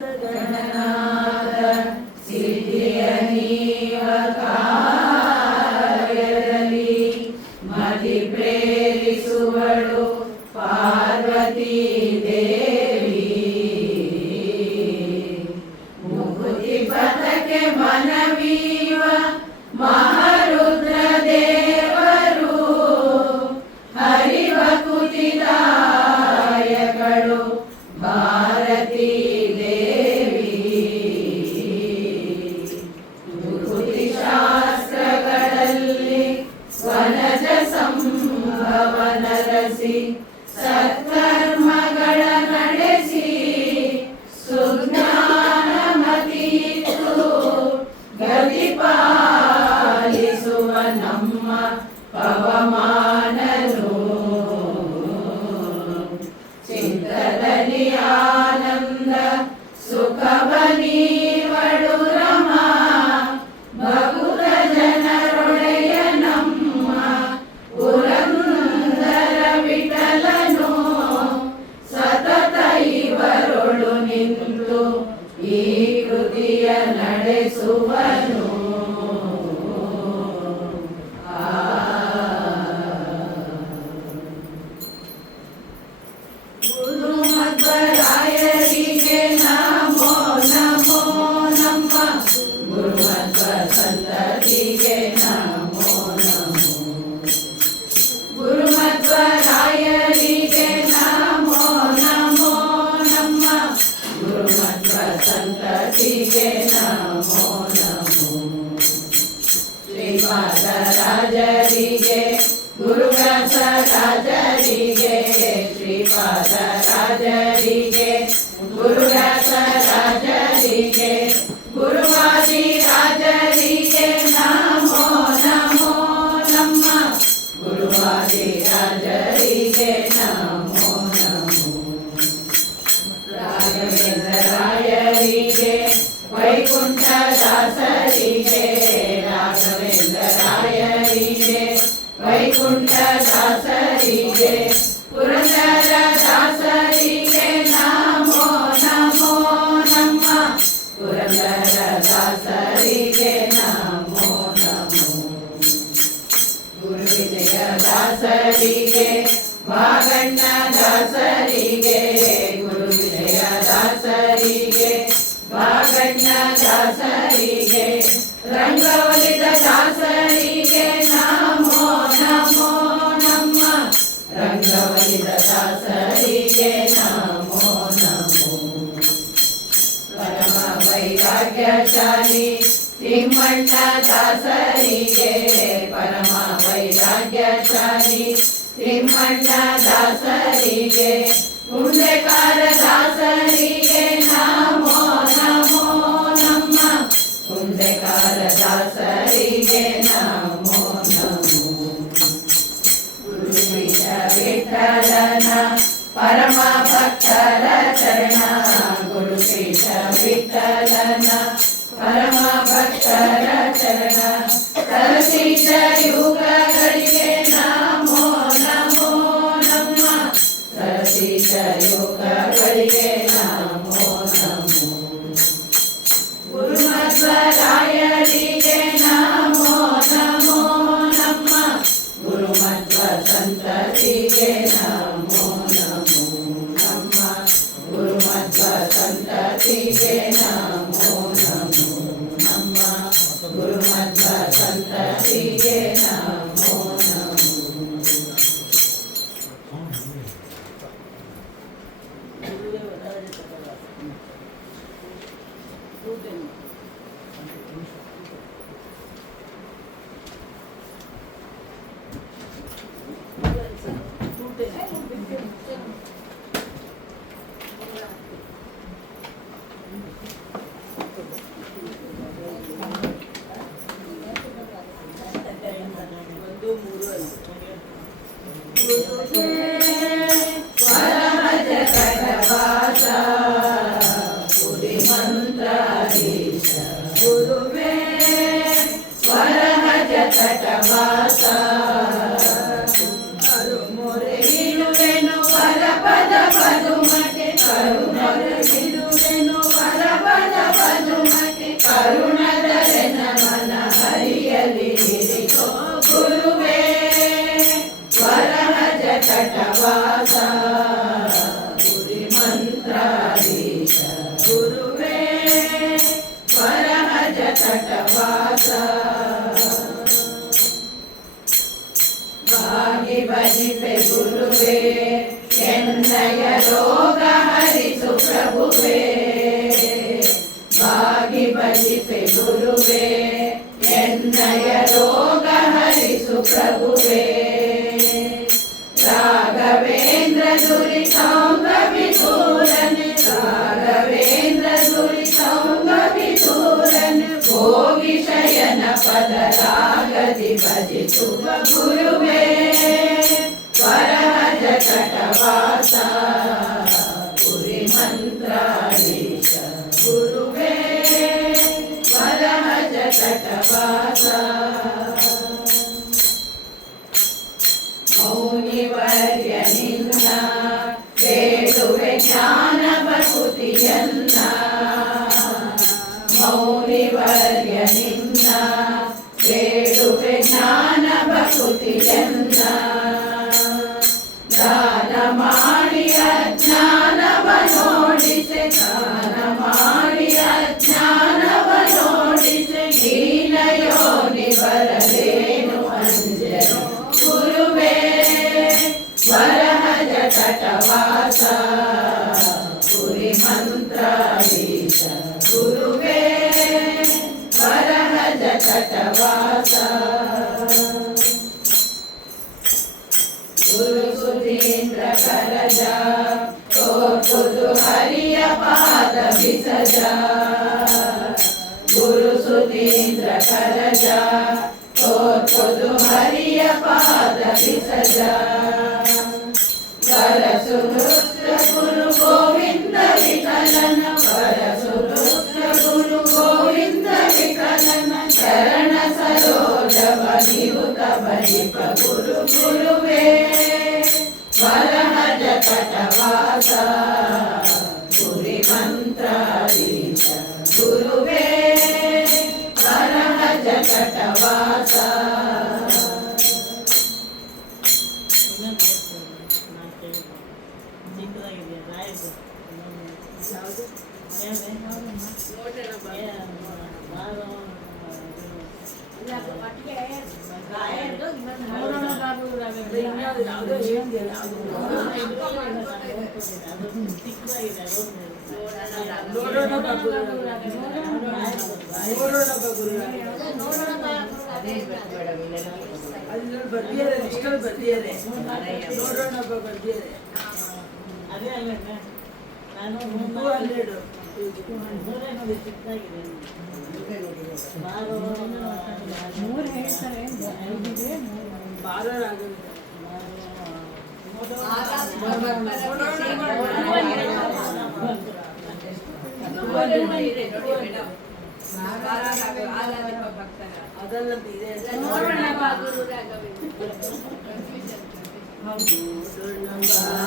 ಗಣನಾಥ ಸಿದ್ಧಿಯ ನೀವ ಕಾರ್ಯದಲ್ಲಿ ಮತಿ ಪ್ರೇರಿಸುವಳು ಪಾರ್ವತೀ ದೇವಿ. ಮುಕುತಿ ಪಥಕ್ಕೆ ಮನವೀವ ಮಹಾರುದ್ರ ದೇವರು ಹರಿವ ಕುತಿದಾಯಗಳು ಭಾರತೀ ದೇವಿ. ವಿಭೂತಿ ಶಾಸ್ತ್ರಗಳಲ್ಲಿ ಸ್ವನಜ ಸಂಭವನ ರಸಿ ಸತ್ಕರ್ಮಗಳ ನಡೆಸಿ ಸುಜ್ಞಾನ ಮತಿಯಿತ್ತು ಗತಿ ಪಾಲಿಸುವ ನಮ್ಮ ಪವಮಾನನು. ಚಿತ್ತದಲ್ಲಿ ಆನಂದ ಸುಖವ ನೀವಳು ರಮಾ ಭಗುರ ಜನರೊಡೆಯ ನಮ್ಮ ಪುರಂದರ ವಿಠಲನು. ಸತತ ಇವರೊಳು ನಿಂತು ಈ ಕೃತಿಯ ನಡೆಸುವನು. ಗುರುಮಧ್ವರಾಯರಿಗೆ ನಮೋ ನಮೋ ನಮ್ಮ ಗುರುಮಧ್ವ ಸಂತತಿಗೆ ನಮೋ ನಮೋ. ಗುರುಮಧ್ವರಾಯರಿಗೆ ನಮೋ ನಮೋ ನಮ್ಮ ಗುರುಮಧ್ವ ಸಂತತಿಗೆ ನಮೋ ನಮೋ. ಶ್ರೀಪಾದರಾಜರಿಗೆ ಗುರುವ್ಯಾಸರಾಜರಿಗೆ ಶ್ರೀಪಾದರಾಜರಿಗೆ ಗುರುವ್ಯಾಸರಾಜರಿಗೆ ಗುರುವಾದಿರಾಜರಿಗೆ ನಮೋ ನಮೋ ನಮ್ಮ ಗುರುವಾದಿರಾಜರಿಗೆ ನಮೋ ನಮೋ. ರಾಘವೇಂದ್ರರಾಯರಿಗೆ ವೈಕುಂಠದಾಸರಿಗೆ ರಾಘವೇಂದ್ರರಾಯರಿಗೆ ವೈಕುಂಠದಾಸರಿಗೆ ಪುರಂದರದಾಸರಿಗೆ ನಮೋ ನಮೋ ನಮ್ಮ ಪುರಂದರದಾಸರಿಗೆ ನಮೋ ನಮೋ. ಗುರುವಿಜಯದಾಸರಿಗೆ ಭಾಗಣ್ಣದಾಸರಿಗೆ ಗುರುವಿಜಯದಾಸರಿಗೆ ಭಾಗಣ್ಣದಾಸರಿಗೆ ರಂಗವಲಿದ ದಾಸರಿಗೆ ನಮೋ ನಮೋ ನಮ್ಮ ರಂಗವಲಿದ ದಾಸರಿಗೆ ನಮೋ ನಮೋ. ಪರಮ ವೈರಾಗ್ಯಶಾಲಿ ತಿಮ್ಮಣ್ಣ ದಾಸರಿಗೆ ಪರಮ ವೈರಾಗ್ಯಶಾಲಿ ತಿಮ್ಮಣ್ಣ ದಾಸರಿಗೆ ಹುಂಡೆಕಾರ ದಾಸರಿಗೆ ನಮೋ ನಮೋ ನಮ್ಮ ಹುಂಡೆಕಾರ ದಾಸರಿಗೆ ನಮೋ ನಮೋ. ಗುರುವಿಷ ವಿಠಲನ ಪರಮ ಭಕ್ತರ ಚರಣ ಗುರುಶ್ರೀಷ ವಿಠಲನ ಪರಮ ಭಕ್ತರ ಚರಣ ಸರಸಿಷ ಯುಗಗಳಿಗೆ ನಮೋ ನಮೋ ನಮ್ಮ ಸರಸಿಷ ಯುಗಗಳಿಗೆ ನಮೋ ನಮೋ. ಗುರುಮಧ್ವರಾಯರಿಗೆ ನಮೋ ನಮೋ ನಮ್ಮ ಗುರುಮಧ್ವ ಸಂತತಿಗೆ ನಮೋ ನಮೋ ನಮ್ಮ ಗುರುಮಧ್ವ ಸಂತತಿಗೆ ನಮೋ ನಮೋ ನಮ್ಮ ಗುರುಮಧ್ವ ಸಂತತಿಗೆ ನಮೋ ನಮೋ. ಪರಮಜ ಕಟವಾಸ ಪುರಿ ಮಂತ್ರಾಧೀಶ ಕರುಣದರೆ ನಮನ ಹರಿಯಲಿ ಹಿರಿಕೋ ಗುರುವೇ ವರಹಜ ಕಟವಾಸ ಗುರಿ ಮಂತ್ರಾಧೀಶ ಗುರುವೇ ವರಹಜ ಕಟವಾಸ ಬಾಗಿ ಬಜಿಪೆ ಗುರುವೇ ಎನ್ನಯ ರೋಗ ಹರಿಸು ಪ್ರಭುವೇ ಬಾಗಿ ಬಜಿಪೆ ಗುರುವೇ ಎನ್ನಯ ರೋಗ ಹರಿಸು ಪ್ರಭುವೇ ರಾಘವೇಂದ್ರ ದುರಿತಾಂಗ ವಿದೂರನ್ ರಾಘವೇಂದ್ರ ದುರಿತಾಂಗ ವಿದೂರನ್ ಭೋಗಿ ಶಯನ ಪದ ರಾಗದಿ ಭಜಿಸುವ ಗುರುವೇ ವರಹಜ ಕಟವಾಸ ಗುರಿ ಮಂತ್ರಾಧೀಶ ಗುರುವೇ ವರಹಜ ಕಟವಾಸ ಮೌನಿವರ್ಯ ನಿನ್ನ ಬೇಡುವೆ ಜ್ಞಾನ ಭಕುತಿಯನ್ನ ಮೌನಿವರ್ಯ ನಿನ್ನ ಬೇಡುವೆ ಜ್ಞಾನ ಭಕುತಿಯನ್ನ ದಾನ ಮಾಡಿ ಅಜ್ಞಾನವ ನೋಡಿಸೆ ದಾನ ಮಾಡಿ ಅಜ್ಞಾನವ ನೋಡಿಸೆ ಹೀನ ಯೋನಿ ಬರಲೇನು ಅಂಜನು ಗುರುವೇ ವರಹಜ ಕಟವಾಸ ಗುರಿ ಮಂತ್ರಾಧೀಶ ಗುರುವೇ ವರಹಜ ಕಟವಾಸ ಗುರು ಸುಧೀಂದ್ರ ಕರಜ ತೋರ್ಪುದು ಹರಿಯ ಪಾದ ಬಿಸಜ ಗುರು ಸುಧೀಂದ್ರ ಕರಜ ತೋರ್ಪುದು ಹರಿಯ ಪಾದ ಬಿಸಜ ವರಸು ರುದ್ರ ಗುರು ಗೋವಿಂದ ವಿಠಲನ ವರಸು ರುದ್ರ ಗುರು ಗೋವಿಂದ ವಿಠಲನ ಶರಣ ಸರೋಜವ ನಿರುತ ಭಜಿಪ ಗುರು ಗುರುವೇ ವರಹಜ ಕಟವಾಸ ಗುರಿ ಮಂತ್ರಾಧೀಶ ಗುರುವೇ ವರಹಜ ಕಟವಾಸ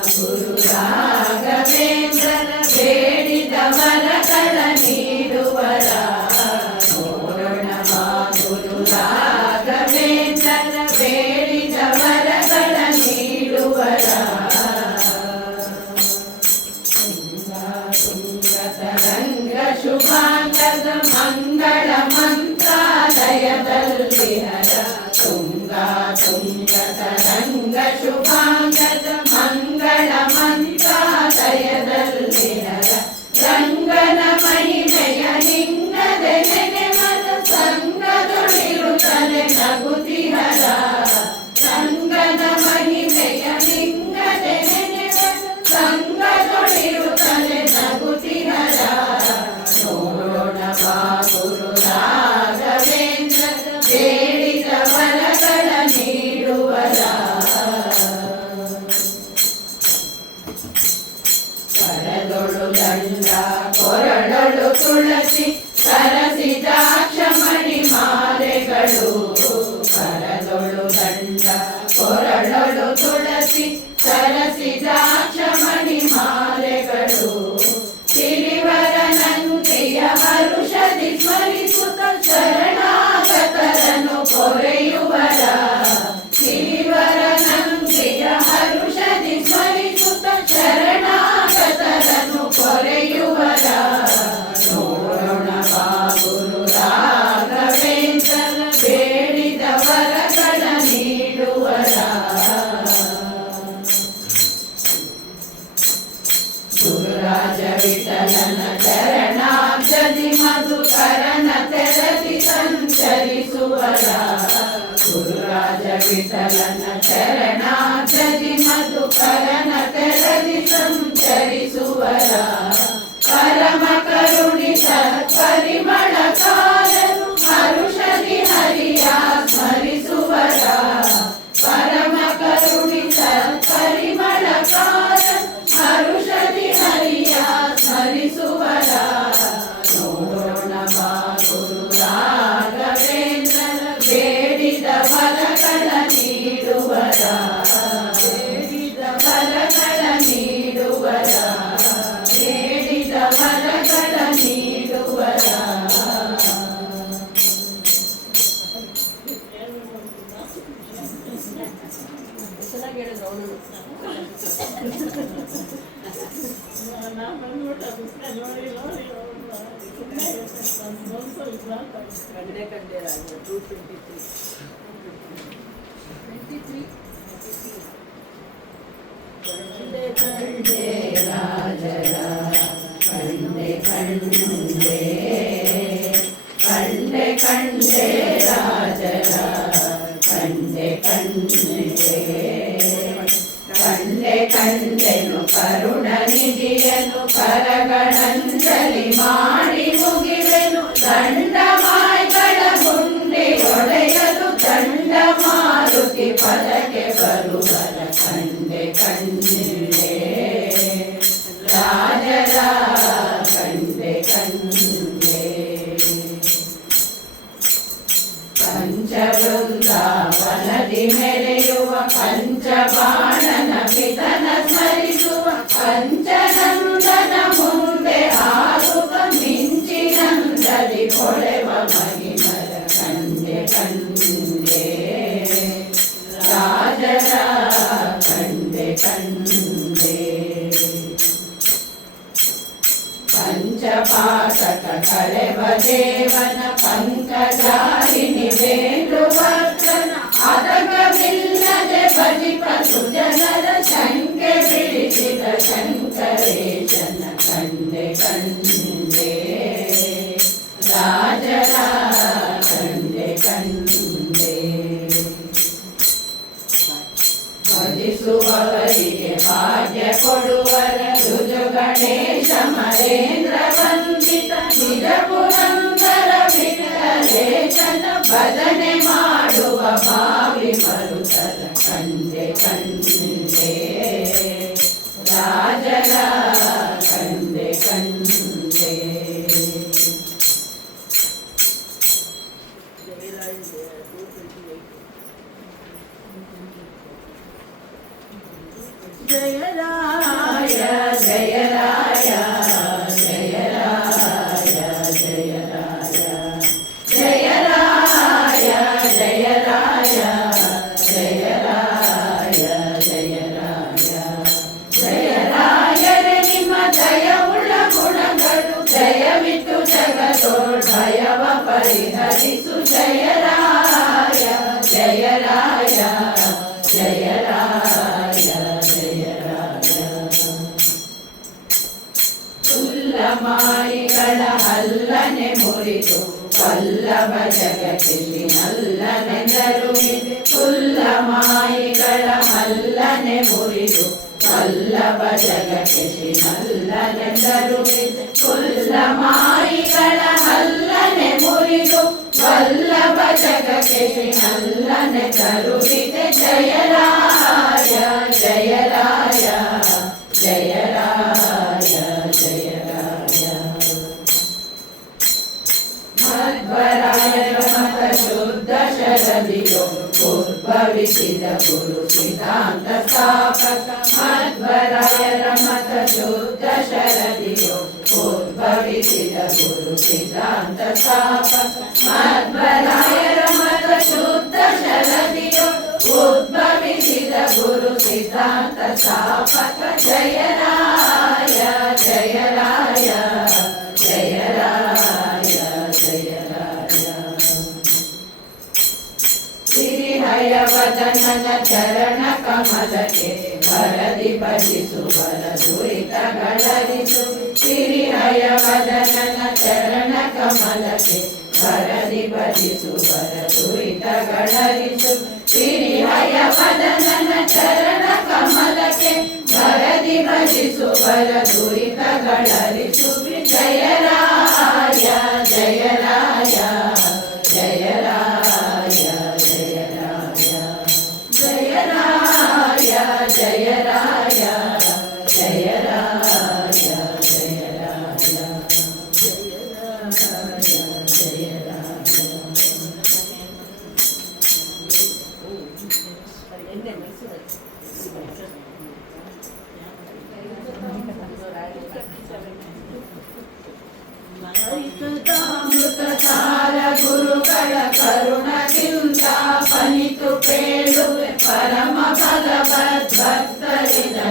ಗುರು ರಾಘವೇಂದ್ರನ ಬೇಡಿದ ವರಗಳ ನೀಡುವರ ನೋಡೋಣ ಗುರು ರಾಘವೇಂದ್ರನ ಬೇಡಿದ ವರಗಳ ನೀಡುವರ ತುಂಗ ಶುಭಾಂಗದ ಮಂಗಳ ಮಂತ್ರಾಲಯದಲ್ಲಿ ಹರ ತುಂಗ ತರಂಗ ಶುಭಾಂಗದ ಮಂಗಳ ಮಂತ್ರಾಲಯದಲ್ಲಿ ಹರ ರಂಗನ ಮಹಿಮೆಯ ನಿನ್ನದೆ ನೆನೆ ಮನ ಸಂಗದೊಳಿರುತ್ತಲೆ ನಗುತಿಹರ ರಂಗನ ಮಹಿಮೆಯ ನಿನ್ನದೆ ನೆನೆ ಮನ ಸಂಗದೊಳಿರುತ್ತಲೆ ನಗುತಿಹರ ನೋಡೋಣ ಬಾ ಗುರು ರಾಘವೇಂದ್ರ ಬೇಡಿದ ವರಗಳ ನೀಡುವರ ಕರದೊಳು ದಂಡ ಕೊರಳೊಳು ತುಳಸಿ ಸರಸಿದಾಕ್ಷ ಮಣಿ ಮಾಲೆಗಳು ಕರದೊಳು ದಂಡ ಕೊರಳೊಳು ತುಳಸಿ ಸರಸಿದಾಕ್ಷ ಮಣಿ ಮಾಲೆಗಳು ಸಿರಿವರನಂತೆಯ ಹರುಷದಿ ಸ್ಮರಿಸು ವಿಠಲನ ಚರಣಾಬ್ಜದಿ ಮಧುಕರನ ತೆರದಿ ಸಂಚರಿಸುವರ ಪರಮ ಕರುಣಿ ಸತ್ಪರಿಮಳಕಾರರು ಹರುಷದಿ ಹರಿಯ ಸ್ಮರಿಸುವರ ಪರಮ ಕರುಣಿ ಸತ್ಪರಿಮಳಕಾರರು ಹರುಷದಿ ಹರಿಯ ಸ್ಮರಿಸುವರ ನೋಡೋಣ ಬಾ ಗುರು ರಾಘವೇಂದ್ರನ ಬೇಡಿದ ಫಲಗಳ ನೀಡುವರ ಬೇಡಿದ ಫಲಗಳ ನೀಡುವರ ಬೇಡಿದ ಫಲಗಳ ನೀಡುವರ ಕಂಡೆ ರಾಜರ ಕಂಡೆ ಕಂಡೆ ಕಂಡೆ ಕಂಡೆ ರಾಜರ ಕಂಡೆ ಕಂಡೆ ಕಂಡೆ ಕಂಡೆನು ಕರುಣ ನಿಧಿಯನು ಕರಗಳಂಜಲಿ ಮಾಡಿ ಮುಗಿವೆನು ದಂಡಮಾಯ್ಗಳ ಗುಂಡಿ ಒಡೆಯಲು ದಂಡ ಮಾರುತಿ ಪದಕ್ಕೆ ಬರುವರ ಕಂಡೆ ಕಂಡೆ ರಾಜರ ಕಂಡೆ ಕಂಡೆ ಪಂಚವೃಂದಾವನದಿ ಮೆರೆಯುವ ಪಂಚಬಾಣನ ಪಿತನ ಸ್ಮರಿಸುವ ಪಂಚನಂದನ ಮುಂದೆ ಆಗುವ ಮಿಂಚಿನಂದದಿ ಕೊಳೆವ ಮಹಿಮರ ಕಂಡೆ ಕಂಡೆ ರಾಜರ ಕಂಡೆ ಕಂಡೆ ಪಂಚಪಾತಕ ಕಳೆವ ದೇವನ ಪಂಕಜಾರಿಣಿ ವೇಣುವರ್ಧನ ಅದಗವಿಲ್ಲದೆ ಭಜಿಪ ಸುಜನರ ಶಂಕೆ ಬಿಡಿಸಿದ ಶಂಕರೇಶನ ಕಂಡೆ ಕಂಡೆ ರಾಜರ ಕಂಡೆ ಕಂಡೆ ಭಜಿಸುವವರಿಗೆ ಭಾಗ್ಯ ಕೊಡುವರ ರುಜು ಗಣೇಶ ಮರೇಂದ್ರ ವಂದಿತ ನಿಜ ಪುರಂದರ ವಿಠಲೇಶನ ಭಜನೆ ಮಾಡುವ ಭಾವಿ ಮರುತರ ಕಂಡೆ ಕಂಡೆ ರಾಜರ ಕಂಡೆ ಕಂಡೆ ಜಯ ರಾಯ ಜಯ ರಾಯ ಜಯ ರಾಯ ಜಯ ರಾಯ ಜಯ ರಾಯ ಜಯ ರಾಯ ಜಯ ರಾಯ ಜಯ ರಾಯ ಜಯ ರಾಯರೇ ನಿಮ್ಮ ದಯವುಳ್ಳ ಗುಣಗಳು ಜಯವಿಟ್ಟು ಜಗದೋಳ್ ಭಯವ ಪರಿಹರಿಸು ಜಯ ರಾಯ ಜಯ ರಾಯ ಜಯ ರಾಯ ಜಯ ರಾಯ ಕುಲ್ಲಮಾಯಿಗಳ ಹಲ್ಲನೆ ಮುರಿದು ವಲ್ಲಭ ಜಗತ್ತಿಲಿ ನಲ್ಲನೆಂದರುಗಿದೆ ಕುಲ್ಲಮಾಯಿಗಳ ಹಲ್ಲನೆ ಮುರಿದು ವಲ್ಲಭ ಜಗತ್ತಿಲಿ ನಲ್ಲನೆಂದರುಗಿದೆ ಕುಲ್ಲಮಾಯಿಗಳ ಹಲ್ಲನೆ ಮುರಿದು ವಲ್ಲಭ ಜಗತ್ತಿಲಿ ನಲ್ಲನೆಂದರುಗಿದೆ ಜಯ ರಾಯ ಜಯ ರಾಯ ಜಯ ರಾಯ ಜಯ ರಾಯ ಮಧ್ವರಾಯರ ಮತ ಶುದ್ಧ ಶರದಿಯೋ ಉದ್ಭವಿಸಿದ ಗುರು ಸಿದ್ಧಾಂತ ಸ್ಥಾಪಕ ಮಧ್ವರಾಯರ ಮತ ಶುದ್ಧ ಶರದಿಯೋ ಉದ್ಭವಿಸಿದ ಗುರು ಸಿದ್ಧಾಂತ ಸ್ಥಾಪಕ ಮಧ್ವರಾಯರ ಮತ ಶುದ್ಧ ಶರದಿಯೋ ಉದ್ಭವಿಸಿದ ಗುರು ಸಿದ್ಧಾಂತ ಸ್ಥಾಪಕ ಜಯ ರಾಯ ಜಯ ರಾಯ ಜಯ ರಾಯ ಜಯ ರಾಯ ಸಿರಿಹಯವದನನ ಚರಣ ಕಮಲಕ್ಕೆ ವರದಿ ಭಜಿಸುವರ ದುರಿತಗಳರಿಸು ಸಿರಿಹಯವದನನ ಚರಣ ಕಮಲಕ್ಕೆ ವರದಿ ಭಜಿಸುವರ ದುರಿತಗಳರಿಸು ಸಿರಿಹಯ ವದನನ ಚರಣ ಕಮಲಕ್ಕೆ ಭರದಿ ಭಜಿಸು ಬರ ದುರಿತಗಳರಿಸು ಜಯ ರಾಯ ಜಯ ರಾಯ ಜಯ ರಾಯ ಜಯ ರಾಯ ಜಯ ರಾಯ ಜಯ ರಾಯ ಜಯ ರಾಯ ಜಯ ರಾಯ ಜಯ ರಾಯ ಅಮೃತ ಸಾರ ಗುರುಗಳ ಕರುಣದಿಂದ ಪನಿತು ಪೇಳುವೆ ಪರಮ ಭಗವದ್ ಭಕ್ತರಿದನಾದರದಿ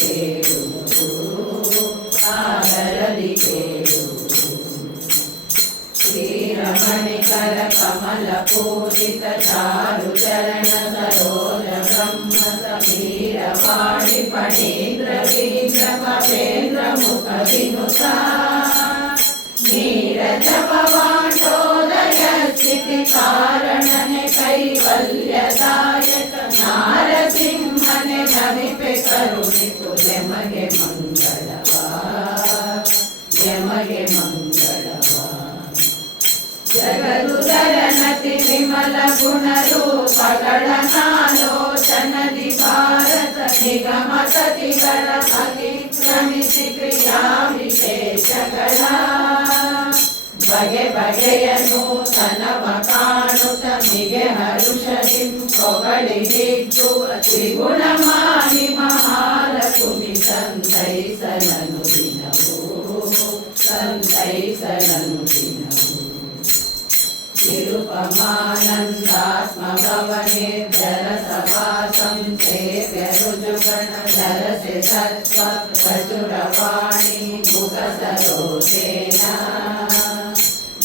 ಕೇಳುವುದು ಆದರದಿ ಕೇಳುವುದು ಶ್ರೀರಮಣಿಕರ ಕಮಲ ಪೂಜಿತ ಚಾರು ಚರಣ ಸರೋಜ ಬ್ರಹ್ಮ ಸಮೀರ ವಾಣಿ ಫಣೀಂದ್ರ ವೀಂದ್ರ ಕಪೇಂದ್ರ ಮುಖ ವಿನುತ ನೀರಜ ಪವಾಟೋದಯ ಸ್ಥಿತಿ ಕಾರಣನೆ ಕೈವಲ್ಯದಾಯಕ ನಾರಸಿಂಹನೆ ನಮಿಪೆ ಕರುಣಿತು ಯಮಗೆ ಮಂಗಳವಾ ಯಮಗೆ ಮಂಗಳವಾ ಜಗದುದರನತಿ ವಿಮಲ ಗುಣರೂಪಗಳ ನಾಲೋಚನದಿ ಭಾರತ ನಿಗಮ ಸತಿಗಳ ಅತಿಕ್ರಮಿಸಿ ಕ್ರಿಯಾ ವಿಶೇಷಗಳ ಬಗೆ ಬಗೆಯ ನೂತನವ ಕಾಣುತ್ತ ಮಿಗೆ ಹರುಷದಿ ಹೊಗಳಿ ಹಿಗ್ಗುವ ತ್ರಿಗುಣ ಮಾನಿ ಮಹಾಲಕ್ಷ್ಮಿ ಸಂತೈಸಲನು ದಿನವೂ ಸಂತೈಸಲನು ದಿನವೂ ನಿರುಪಮಾನಂದಾತ್ಮ ಭವನೆ ಜಲ ಸಭಾ ಸಂಸೇವ್ಯ ರುಜುಗಣ ಜಲಸೆ ಸತ್ವ ಪ್ರಚುರವಾಣಿ ಮುಖ ಸರೋಜೇನ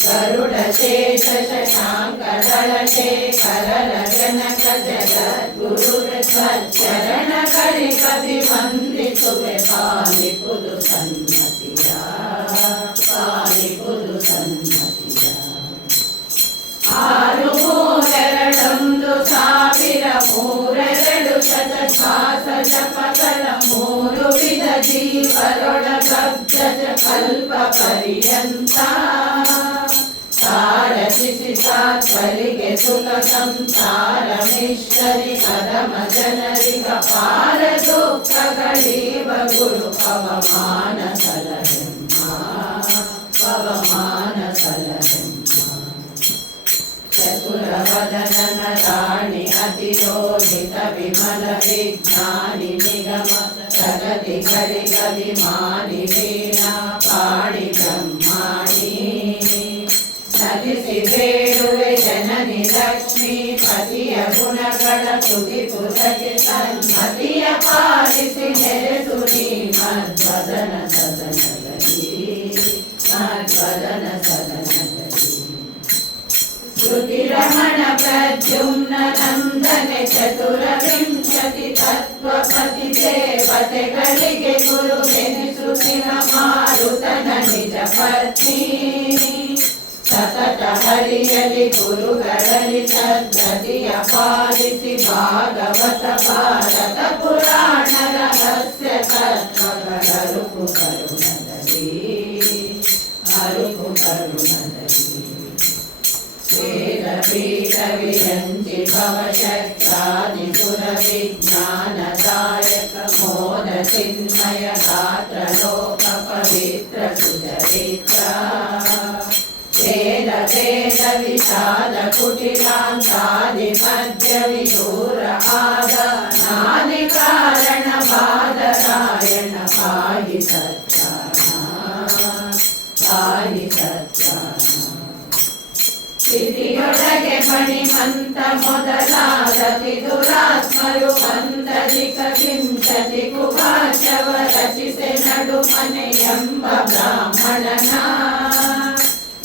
ಗರುಡ ಶೇಷ ಶಶಾಂಕ ದಳ ಶೇಖರ ಜನಕ ಜಗದ್ಗುರು ಚರಣಗಳಿ ಕವಿ ವಂದಿಸುವೆ ಪಾಲಿಪುದು ಸನ್ಮತಿಯ ಪಾಲಿಪುದು ಸನ್ಮತಿಯ ಆರು ಮೂರೆರಡೊಂದು ಸಾವಿರ ಮೂರೆರಡು ಶತಶಾಸ ಜಪಗಳ ಮೂರು ವಿಧ ಜೀವರೊಳಗಬ್ಜ ಕಲ್ಪ ಪರ್ಯಂತ ಸಾರಚಿಸಿ ಸಾತ್ವರಿಗೆ ಸುಖ ಸಂಸಾರ ಮಿಶ್ರರಿ ಕದಮ ಜನರಿಗ ಪಾರ ದುಃಖಗಳೀವ ಗುರು ಪವಮಾನ ಸಲಹೆಮ್ಮ ಪವಮಾನ ಸಲಹೆಮ್ಮ ಚತುರವದನನ ರಾಣಿ ಅತಿರೋಹಿತ ವಿಮಲ ವಿಜ್ಞಾನಿ ನಿಗಮ ಜಗತಿಗಳಿ ಕವಿಮಾನಿ ವೀಣಾ ಪಾಣಿ ಬ್ರಹ್ಮಾಣಿ ನದಿಸಿ ಬೇಡುವೆ ಜನನಿ ಲಕ್ಷ್ಮೀ ಪತಿಯ ಗುಣಗಳ ತುದಿ ಪುರಗೆ ಸನ್ಮತಿಯ ಪಾಲಿಸಿ ನೆರೆದು ನೀ ಮಧ್ವದನ ಸದನದಲ್ಲಿ ಮಧ್ವದನ ಸದನದಲ್ಲಿ ಶ್ರುತಿರಮಣ ಪ್ರದ್ಯುಮ್ನ ನಂದನೆ ಚತುರವಿಂಶತಿ ತತ್ವಪತಿ ದೇವತೆಗಳಿಗೆ ಗುರುವೆನಿಸುತ್ತಿನ ಮಾರುತನ ನಿಜ ಪತ್ನಿ ಸತತ ಹರಿಯಲಿ ಗುರುಗಳಲ್ಲಿ ಸದ್ಗತಿಯ ಪಾಲಿಸಿ ಭಾಗವತ ಭಾರತ ಪುರಾಣ ರಹಸ್ಯ ತತ್ವಗಳ ಅರುಪು ಕರುಣದಲ್ಲಿ ಅರುಪು ಕರುಣದಲ್ಲಿ ವೇದ ಪೀಠ ವಿರಂಚಿ ಭವಶಕ್ತಾದಿ ಸುರ ವಿಜ್ಞಾನದಾಯಕ ಮೋದ ಚಿನ್ಮಯ ಗಾತ್ರ ಲೋಕ ಪವಿತ್ರ ಸುಚರಿತ್ರ ವೇದ ವೇದ ವಿಷಾದ ಕುಟಿಲಾಂತಾದಿ ಮಧ್ಯ ವಿದೂರ ಆದ ನಾದಿ ಕಾರಣ ಬಾದರಾಯಣ ಪಾಹಿ ಸತ್ಯಾನ ಪಾಹಿ ಸತ್ಯಾನ ಸ್ಥಿತಿಯೊಳಗೆ ಮಣಿಮಂತ ಮೊದಲಾದತಿ ದುರಾತ್ಮರು ಮಂದಧಿಕ ವಿಂಶತಿ ಕುಭಾಷವ ರಚಿಸೆ ನಡು ಮನೆ ಎಂಬ ಬ್ರಾಹ್ಮಣನ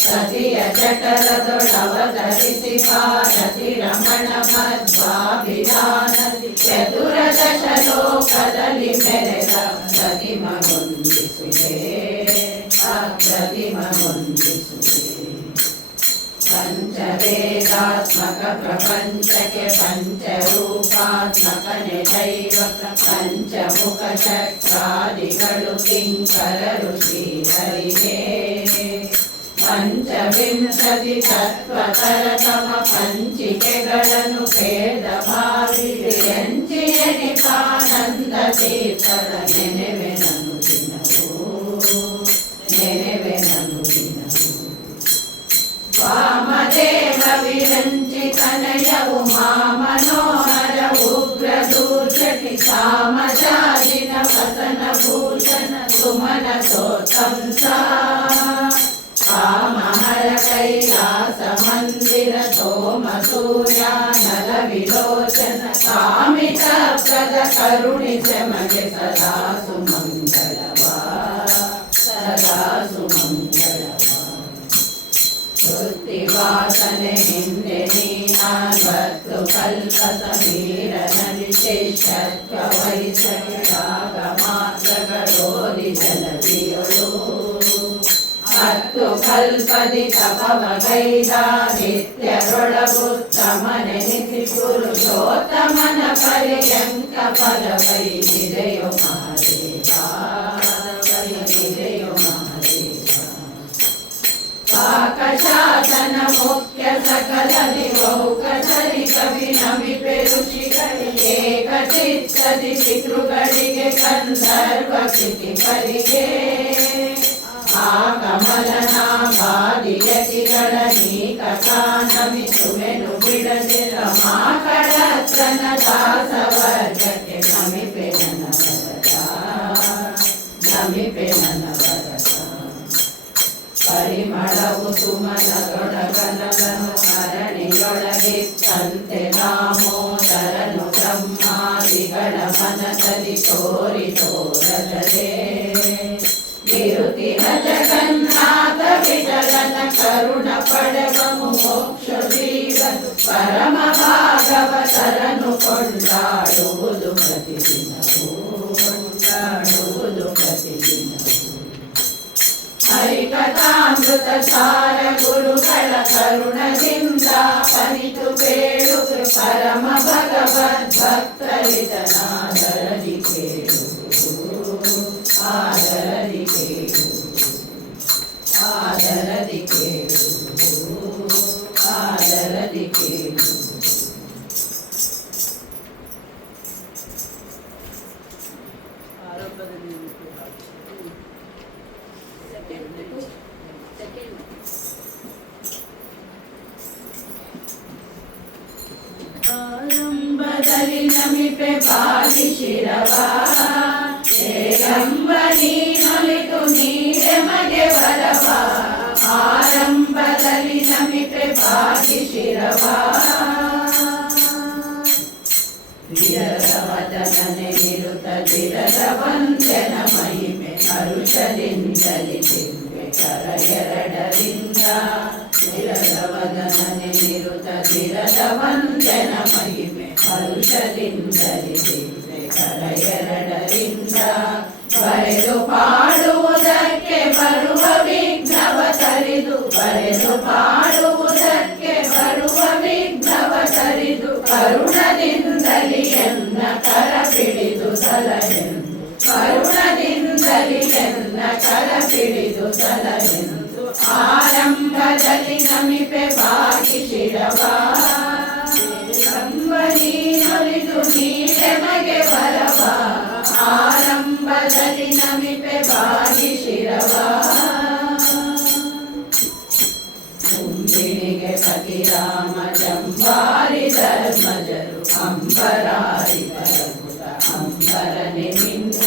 ಸತಿಯ ಜಠರದೊಳವತರಿಸಿ ಭಾರತಿ ರಮಣ ಮಧ್ವಾಭಿಧಾನದಿ ಚತುರದಶ ಲೋಕದಲ್ಲಿ ಮೆರೆದ ಪ್ರತಿಮಗೊಂದಿಸುವೆ ಪ್ರತಿಮಗೊಂದಿಸುವೆ ಪಂಚವೇದಾತ್ಮಕ ಪ್ರಪಂಚಕ್ಕೆ ಪಂಚರೂಪಾತ್ಮಕನೆ ದೈವ ಪಂಚಮುಖ ಚಕ್ರಾದಿಗಳು ಕಿಂಕರರು ಶ್ರೀಹರಿಗೆ ಪಂಚವಿಂಶತಿ ತತ್ವತರತಮ ಪಂಚಿಕೆಗಳನ್ನು ಭೇದ ಭಾವಿಸಿ ಎಂಚಿಯನಿಪಾನಂದ ತೀರ್ಥರ ನೆನೆವೆನನು ವಾಮದೇವ ವಿರಂಚಿತನಯವು ಮಾಮನೋಹರ ಉಗ್ರ ದೂರ್ಜಟಿ ಸಾಮಜಾಜಿನ ವಸನ ಭೂಷಣ ಸುಮನ ಸೋತಂಸ ಕಾಮಹರ ಕೈಲಾಸ ಮಂದಿರ ಸೋಮ ಸೂರ್ಯಾನಲ ವಿಲೋಚನ ಕಾಮಿತ ಪ್ರದ ಕರುಣಿಸ ಮಗೆ ಸದಾ ಸುಮಂಗಳವಾ ಸದಾ ಸುಮಂಗಳವಾ ಶ್ರುತಿವಾಸನೆ ಹಿಂದೆ ನೀನಾಲ್ವತ್ತು ಕಲ್ಪ ಸಮೀರನ ವಿಶೇಷತ್ವ ವೈಸರಾಗ ಮಾತ್ರಗಳೋದಿಸಲದಿಯೊಳು ಹತ್ತು ಕಲ್ಪದಿ ತಪವಗೈದ ನಿತ್ಯರೊಳಗುತ್ತಮನೆನಿಸಿ ಪುರುಷೋತ್ತಮನ ಪರ್ಯಂಕ ಫಲವೈದಿದೆಯೋ ಮಹಾದೇವ ವೈದಿದೆಯೋ ಮಹಾದೇವ ಪಾಕಶಾಸನ ಮುಖ್ಯ ಸಕಲದಿ ಬಹುಕಸರಿ ಕವಿ ನಮಿಪೆ ಋಷಿಗಳಿಗೆ ಏಕಚಿತ್ತದಿ ಪಿತೃಗಳಿಗೆ ಗಂಧರ್ವ ಕ್ಷಿತಿಪರಿಗೆ ಆ ಕಮಲನಾಭಾದಿಯತಿಗಳ ನೀಕ ಕಾನಮಿಸುವೆನು ಬಿಡದೆ ರಮಾಕಳತ್ರನ ದಾಸವರ್ಗಕ್ಕೆ ನಮಿಪೆ ನನ್ನ ವರದ ನಮಿಪೆ ನನ್ನ ವರದ ಪರಿಮಳವು ಸುಮನದೊಳಗನಗನು ಅರಣಿಯೊಳಗಿತ್ತಂತೆ ದಾಮೋದರನು ಬ್ರಹ್ಮಾದಿಗಳ ಮನದಲ್ಲಿ ತೋರಿ ತೋರದೆ ವಿರುತಿನ ಜಗನ್ನಾಥ ವಿಠಲನ ಕರುಣ ಪಡೆವನು ಮೋಕ್ಷ ಜೀವನು ಪರಮ ಭಾಗವತರನು ಕೊಂಡಾಡುವುದು ಪ್ರತಿದಿನವೂ ಕೊಂಡಾಡುವುದು ಪ್ರತಿದಿನವೂ ಹರಿಕಥಾಮೃತ ಸಾರ ಗುರುಗಳ ಕರುಣದಿಂದ ಪನಿತು ಬೇಡುವುದು ಪರಮ ಭಗವದ್ ಭಕ್ತರಿದನಾದರದಿ ಕೇಳು ಆದರದಿ ಕೇಳು ಆದರದಿ ಕೇಳು ಆದರದಿ ಕೇಳು ಆರಂಭದಲ್ಲಿ ನಮಿಪೆ ಬಾಗಿ ಶಿರವ ಏರಂಬ ನೀನೊಲಿದು ನೀಡೆ ಮಗೆ ವರವ ಆರಂಭದಲ್ಲಿ ನಮಿಪೆ ಬಾಗಿ ಶಿರವ ವಿರವದನೆ ನಿರುತ ದಿರದ ವಂದನ ಮಹಿಮೆ ಹರುಷದಿಂದಲಿ ದಿವ್ಯ ಕರ ಎರಡರಿಂದ ವಿರವದನೆ ನಿರುತ ದಿರದ ವಂದನ ಮಹಿಮೆ ಹರುಷದಿಂದಲಿ ದಿವ್ಯ ಕರ ಎರಡರಿಂದ ಬರೆದು ಪಾಡುವುದಕ್ಕೆ ಬರುವ ವಿಘ್ನವ ತರಿದು ಬರೆದು ಪಾಡುವುದಕ್ಕೆ ಬರುವ ವಿಘ್ನವ ತರಿದು ಕರುಣದಿಂದಲಿ ಎನ್ನ ಕರ ಪಿಡಿದು ಸಲಹೆಂದು ಕರುಣದಿಂದಲಿ ಎನ್ನ ಕರ ಪಿಡಿದು ಸಲಹೆಂದು ಆರಂಭದಲ್ಲಿ ನಮಿಪೆ ಬಾಗಿ ಶಿರವ ನೀನೊಲಿದು ನೀಡೆ ಮಗೆ ವರವ ಆರಂಭದಲ್ಲಿ ನಮಿಪೆ ಬಾಗಿ ಶಿರವ ಕುಂಬಿಣಿಗೆ ಪತಿ ರಾಮ ಜಂಬಾರಿ ಧರ್ಮಜರು ಅಂಬರಾರಿ ಪರಗುತ ಅಂಬರನೆ ನಿನ್ನ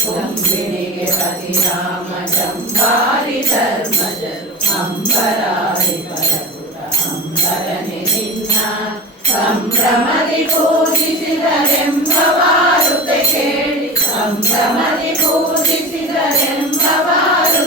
ಕುಂಬಿಣಿಗೆ ಪತಿ ರಾಮ ಜಂಬಾರಿ ಧರ್ಮಜರು ಅಂಬರಾರಿ ಪರಗುತ ಅಂಬರನೆ ನಿನ್ನ ಸಂಭ್ರಮದಿ ಪೂಜಿಸಿದರೆಂಬ ವಾರುತೆ ಕೇಳಿ ಸಂಭ್ರಮದಿ ಪೂಜಿಸಿದರೆಂಬ ವಾರುತೆ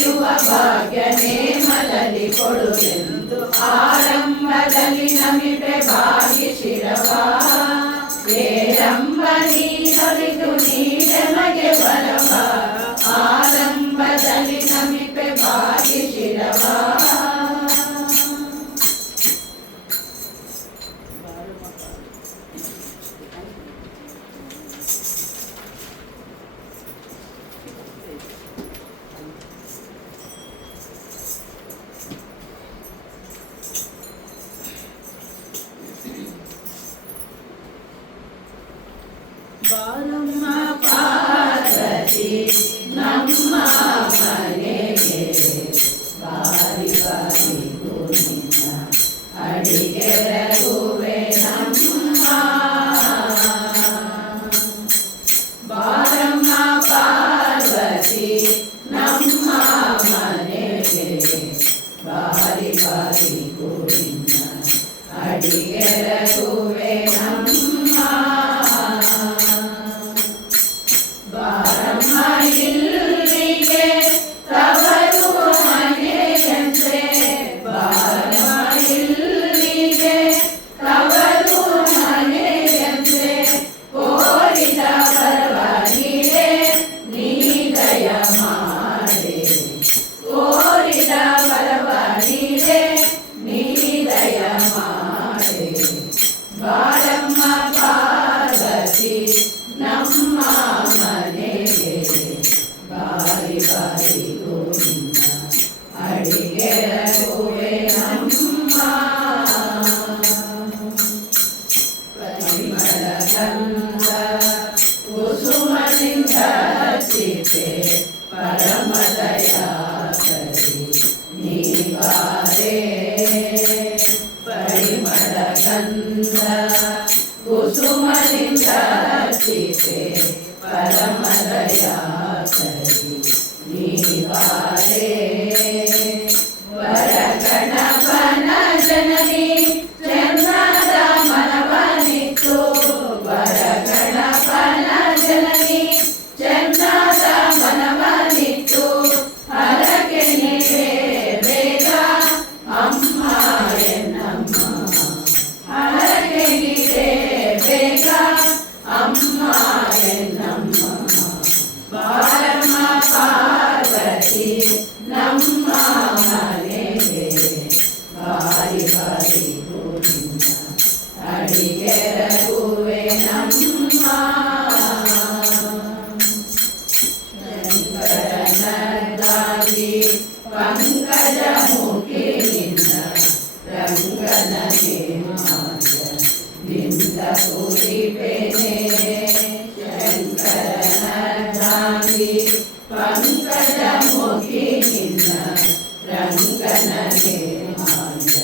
ಪಡೆಯುವ ಭಾಗ್ಯ ನೇಮದಲ್ಲಿ ಕೊಡುವೆಂದು ಆರಂಭದಲ್ಲಿ ನಮಿಪೆ ಭಾಗಿ ಶಿರವ ಏರಂಬ ನೀನೊಲಿದು ನೀಡೆ ಮಗೆ ಬರವ ಆರಂಭದಲ್ಲಿ ನಮಿಪೆ ಭಾಗಿ ಶಿರವ ಬಾರಮ್ಮ ಪಾರ್ವತಿ ನಮ್ಮ ಮನೆಗೆ ಬಾರಿ ಬಾರಿ ನಿನ್ನ ಅಡಿಗೆರಗುವೆ ನಮ್ಮ ಬಾರಮ್ಮ ಪಾರ್ವತಿ ನಮ್ಮ ಮನೆಗೆ ಬಾರಿ ಬಾರಿ ನಿನ್ನ ಅಡಿಗೆರಗುವೆ ನಮ್ಮ ಇಲ್ಲಿಗೆ ತವರು ಮನೆಯಂತೆ ಬಾರಮ್ಮ ಇಲ್ಲಿಗೆ ತವರು ಮನೆಯಂತೆ ಕೋರಿದ ಪರವಾಗಿರೆ ನೀ ದಯ ಮಾಡೆ ಕೋರಿದ ಪರವಾಗಿರೆ ನೀ ದಯ ಮಾಡೆ ಬಾರಮ್ಮ ಪಾರ್ವತಿ ನಮ್ಮ ಮನೆಗೆ ಬಾರಿ ಬಾರಿ ನಿನ್ನ ಅಡಿಗೆರಗುವೆ ನಮ್ಮ ಪರಿಮಳ ಗಂಧ ಕುಸುಮದಿಂದ ಚಿತೆ ಪರಮ ದಯಾಕರಿ ನೀ ಬಾರೆ ಪರಿಮಳ ಗಂಧ ಕುಸುಮದಿಂದ ಚಿತೆ ಪರಮ ದಯಾಕರಿ ನೀ ಬಾರೆ ವರ ಗಣಪನ ಜನನಿ ಚಂದ್ರದ ಮನವನಿತ್ತು ವರ ಗಣಪನ ಜನನಿ ಚಂದ್ರದ ಮನವನಿತ್ತು ಹರಕೆ ನೀಡೆ ಬೇಗ ಅಮ್ಮ ಎನ್ನಮ್ಮ ಹರಕೆ ನೀಡೆ ಬೇಗ ಅಮ್ಮ ಎನ್ನಮ್ಮ ಬಾರಮ್ಮ ಪಾರ್ವತಿ ನಮ್ಮ ಮನೆಗೆ ಬಾರಿ ಬಾರಿ ನಿನ್ನ ಅಡಿಗೆರಗುವೆ ನಮ್ಮ ಶಂಕರನದಾಗಿ ಪಂಕಜ ಮುಖಿ ನಿನ್ನ ರಂಗನನೆ ಮಾಯ ನಿಂದ ಕುರಿಪೇನೆ ಶಂಕರನದಾಗಿ ಪಂಕಜ ಮುಖಿ ನಿನ್ನ ರಂಗನನೆ ಮಾಯ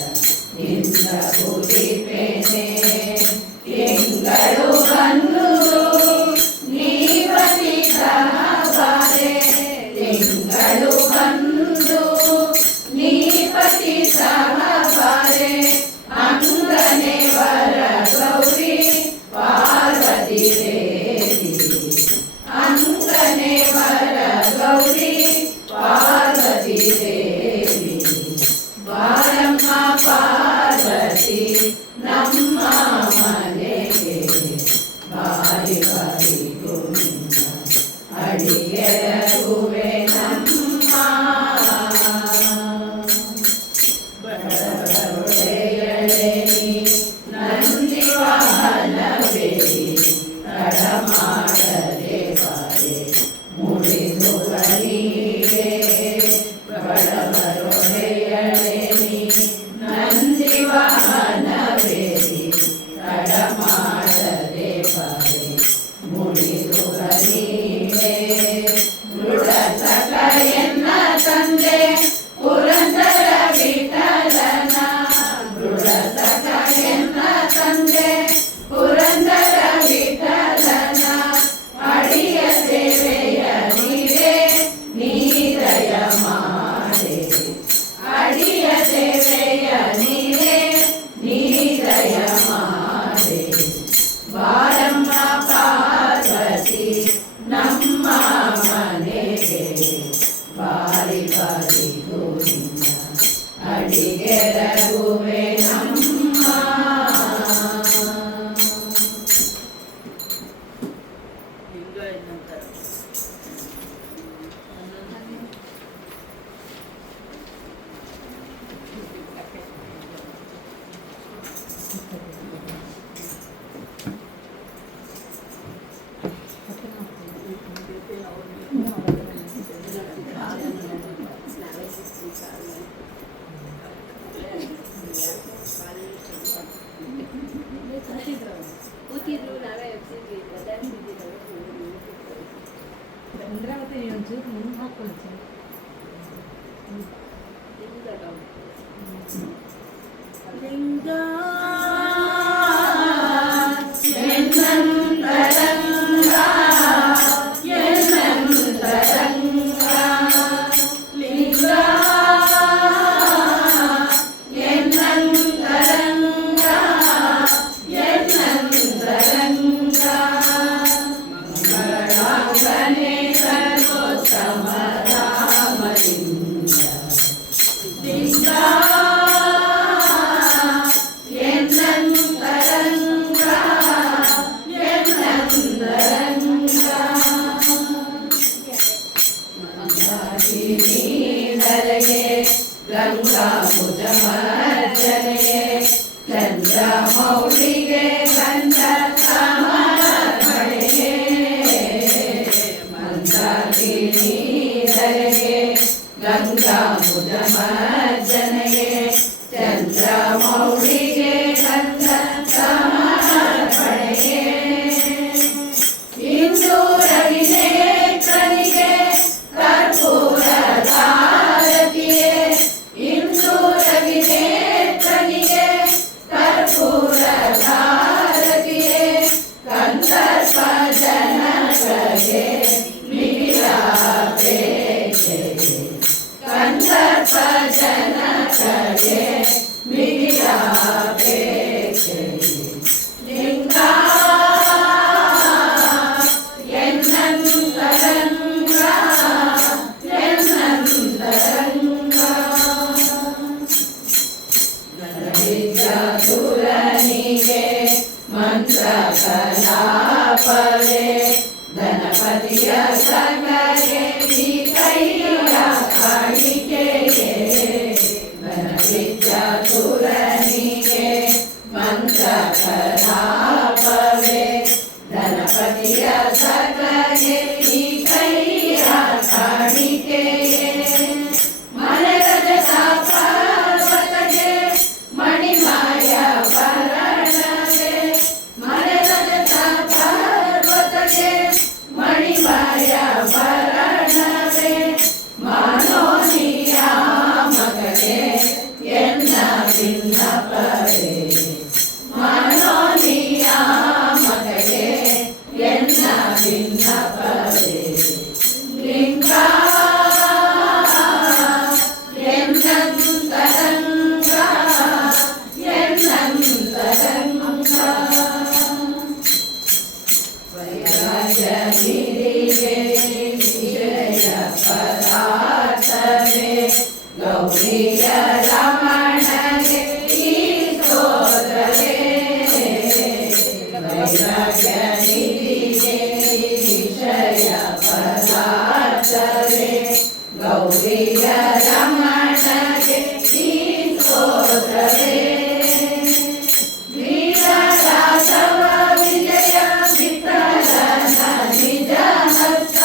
ನಿಂದ ಕುರಿಪೇನೆ ತಿಂಗಳು ಬಂದು ನೀ ಬಲಿದ ಬಾರೆ ತಿಂಗಳು ಬಂದು ಬಾರಿ ಬಾರಿ ಗೋವಿಂದ ಅಡಿಗೆರಗುವೆ ನಮ್ಮ ಭದ್ರಾವತಿ ಒಂಚೂರು ಮುಂದೆ ಹಾಕೊಳ್ಳಿ ಸರ್. ಲಿಂಗ ಎನ್ನಂತರಂಗ ಎನ್ನಂತರಂಗ ಲಿಂಗ ಎನ್ನಂತರಂಗ ಎನ್ನಂತರಂಗ ಮಂಗಳಾಂಗನೆ ಸರ್ವೋತ್ತಮ ರಾಮಲಿಂಗ ಲಿಂಗ ಗಂಗಾ ಮುಜಮರ್ಜನೆಗೆ ಚಂದ್ರಮೌಳಿಗೆ ಗಂಧ ಸಮರ್ಪಣೆಗೆ ಮಂದಾಕಿನೀಧರೆಗೆ ಗಂಗಾ ಮುಜಮರ್ಜನೆಗೆ ಚಂದ್ರಮೌಳಿಗೆ ಗಂಧ ಸಮರ್ಪಣೆಗೆ ಇಂದು ರವಿನೇತ್ರನಿಗೆ ಕರ್ಪೂರ ಧಾರತಿಯೇ ಇಂದು ರವಿನೇತ್ರನಿಗೆ ಕರ್ಪೂರ ಧಾರತಿಯೇ ಕಂದರ್ಪ ಜನಕಗೆ ಮಿಗಿಲಾಪೇಕ್ಷೆ ಕಂದರ್ಪ ಜನಕಗೆ ಮಿಗಿಲಾಪೇಕ್ಷೆ ಲಿಂಗ ಎನ್ನಂತರಂಗ ಎನ್ನಂತರಂಗ ಗಣಪತಿಗೆ ಮಂತ್ರ ಕಲಾಪವೇ ಗಣಪತಿಯ ಸಂಗಗೆ ಈ ಕೈಯ ಕಾಣಿಕೆಗೆ ಗಣಪತಿಗೆ ಮಂತ್ರ ಕಲಾಪವೇ ಗಣಪತಿಯ ಸಂಗಗೆ ಈ ಕೈಯ ಕಾಣಿಕೆಗೆ ಮನೆಗದ ಪರ್ವತಗೆ ಮಣಿಮಾಯ ಭರಣಗೆ ಮನೆಗದ ಪರ್ವತಗೆ ಮಣಿಮಾಯ ಭರಣಗೆ ಮನೋನಿಯಾಮಕಗೆ ಎನ್ನ ಭಿನ್ನಪರೆ ಮನೋನಿಯಾಮಕಗೆ ಎನ್ನ ಭಿನ್ನಪರೆ ಲಿಂಗ ಎನ್ನಂತರಂಗ ಎನ್ನಂತರಂಗ ವೈರಾಜಗಿರಿಗೆ ವಿಜಯ ಪದಾರ್ಥವೇ ಗೌರಿಯ ರಮಣಗೆ ಈ ಸ್ತೋತ್ರವೇ ವೈರಾಜಗಿರಿಗೆ ವಿಜಯ ಪದಾರ್ಥವೇ ಗೌರಿಯ ರಮಣಗೆ ಈ ಸ್ತೋತ್ರವೇ ವೀರರಾಘವ ವಿಜಯ ವಿಠಲನ ನಿಜ ಹಸ್ತ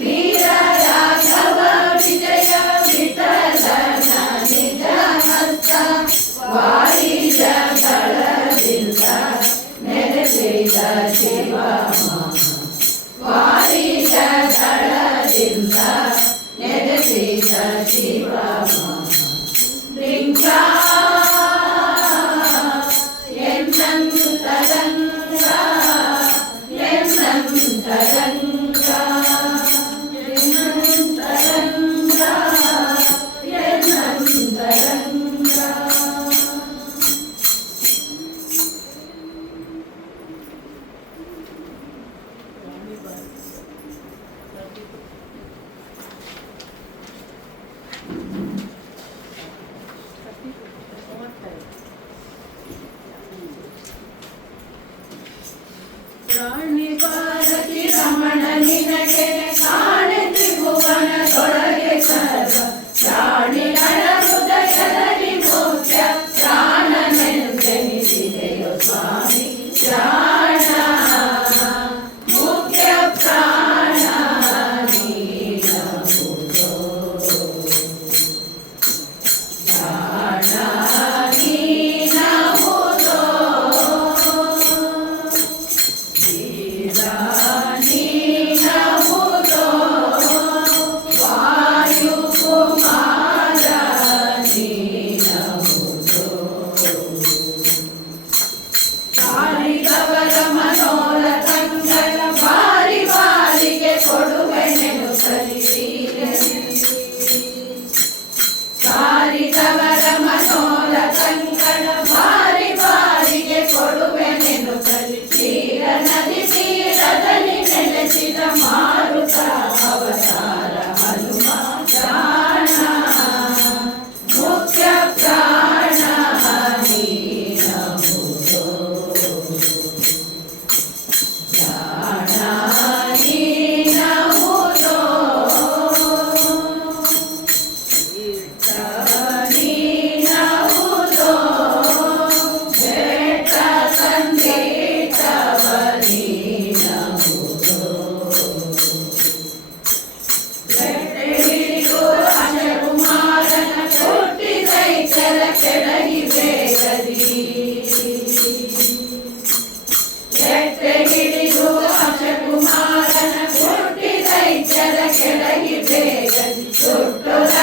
ವೀರರಾಘವ ವಿಜಯ ವಿಠಲನ ನಿಜ ಹಸ್ತ ವಾರಿಜ ದಳದಿಂದ ನೆಲೆಸಿದ ಶಿವ ವಾರಿಜ ದಳದಿಂದ ನೆಲೆಸಿದ ಶಿವ ಲಿಂಗ ಎನ್ನಂತರಂಗ ಎನ್ನಂತರಂಗ ಎನ್ನಂತರಂಗ ಎನ್ನಂತರಂಗ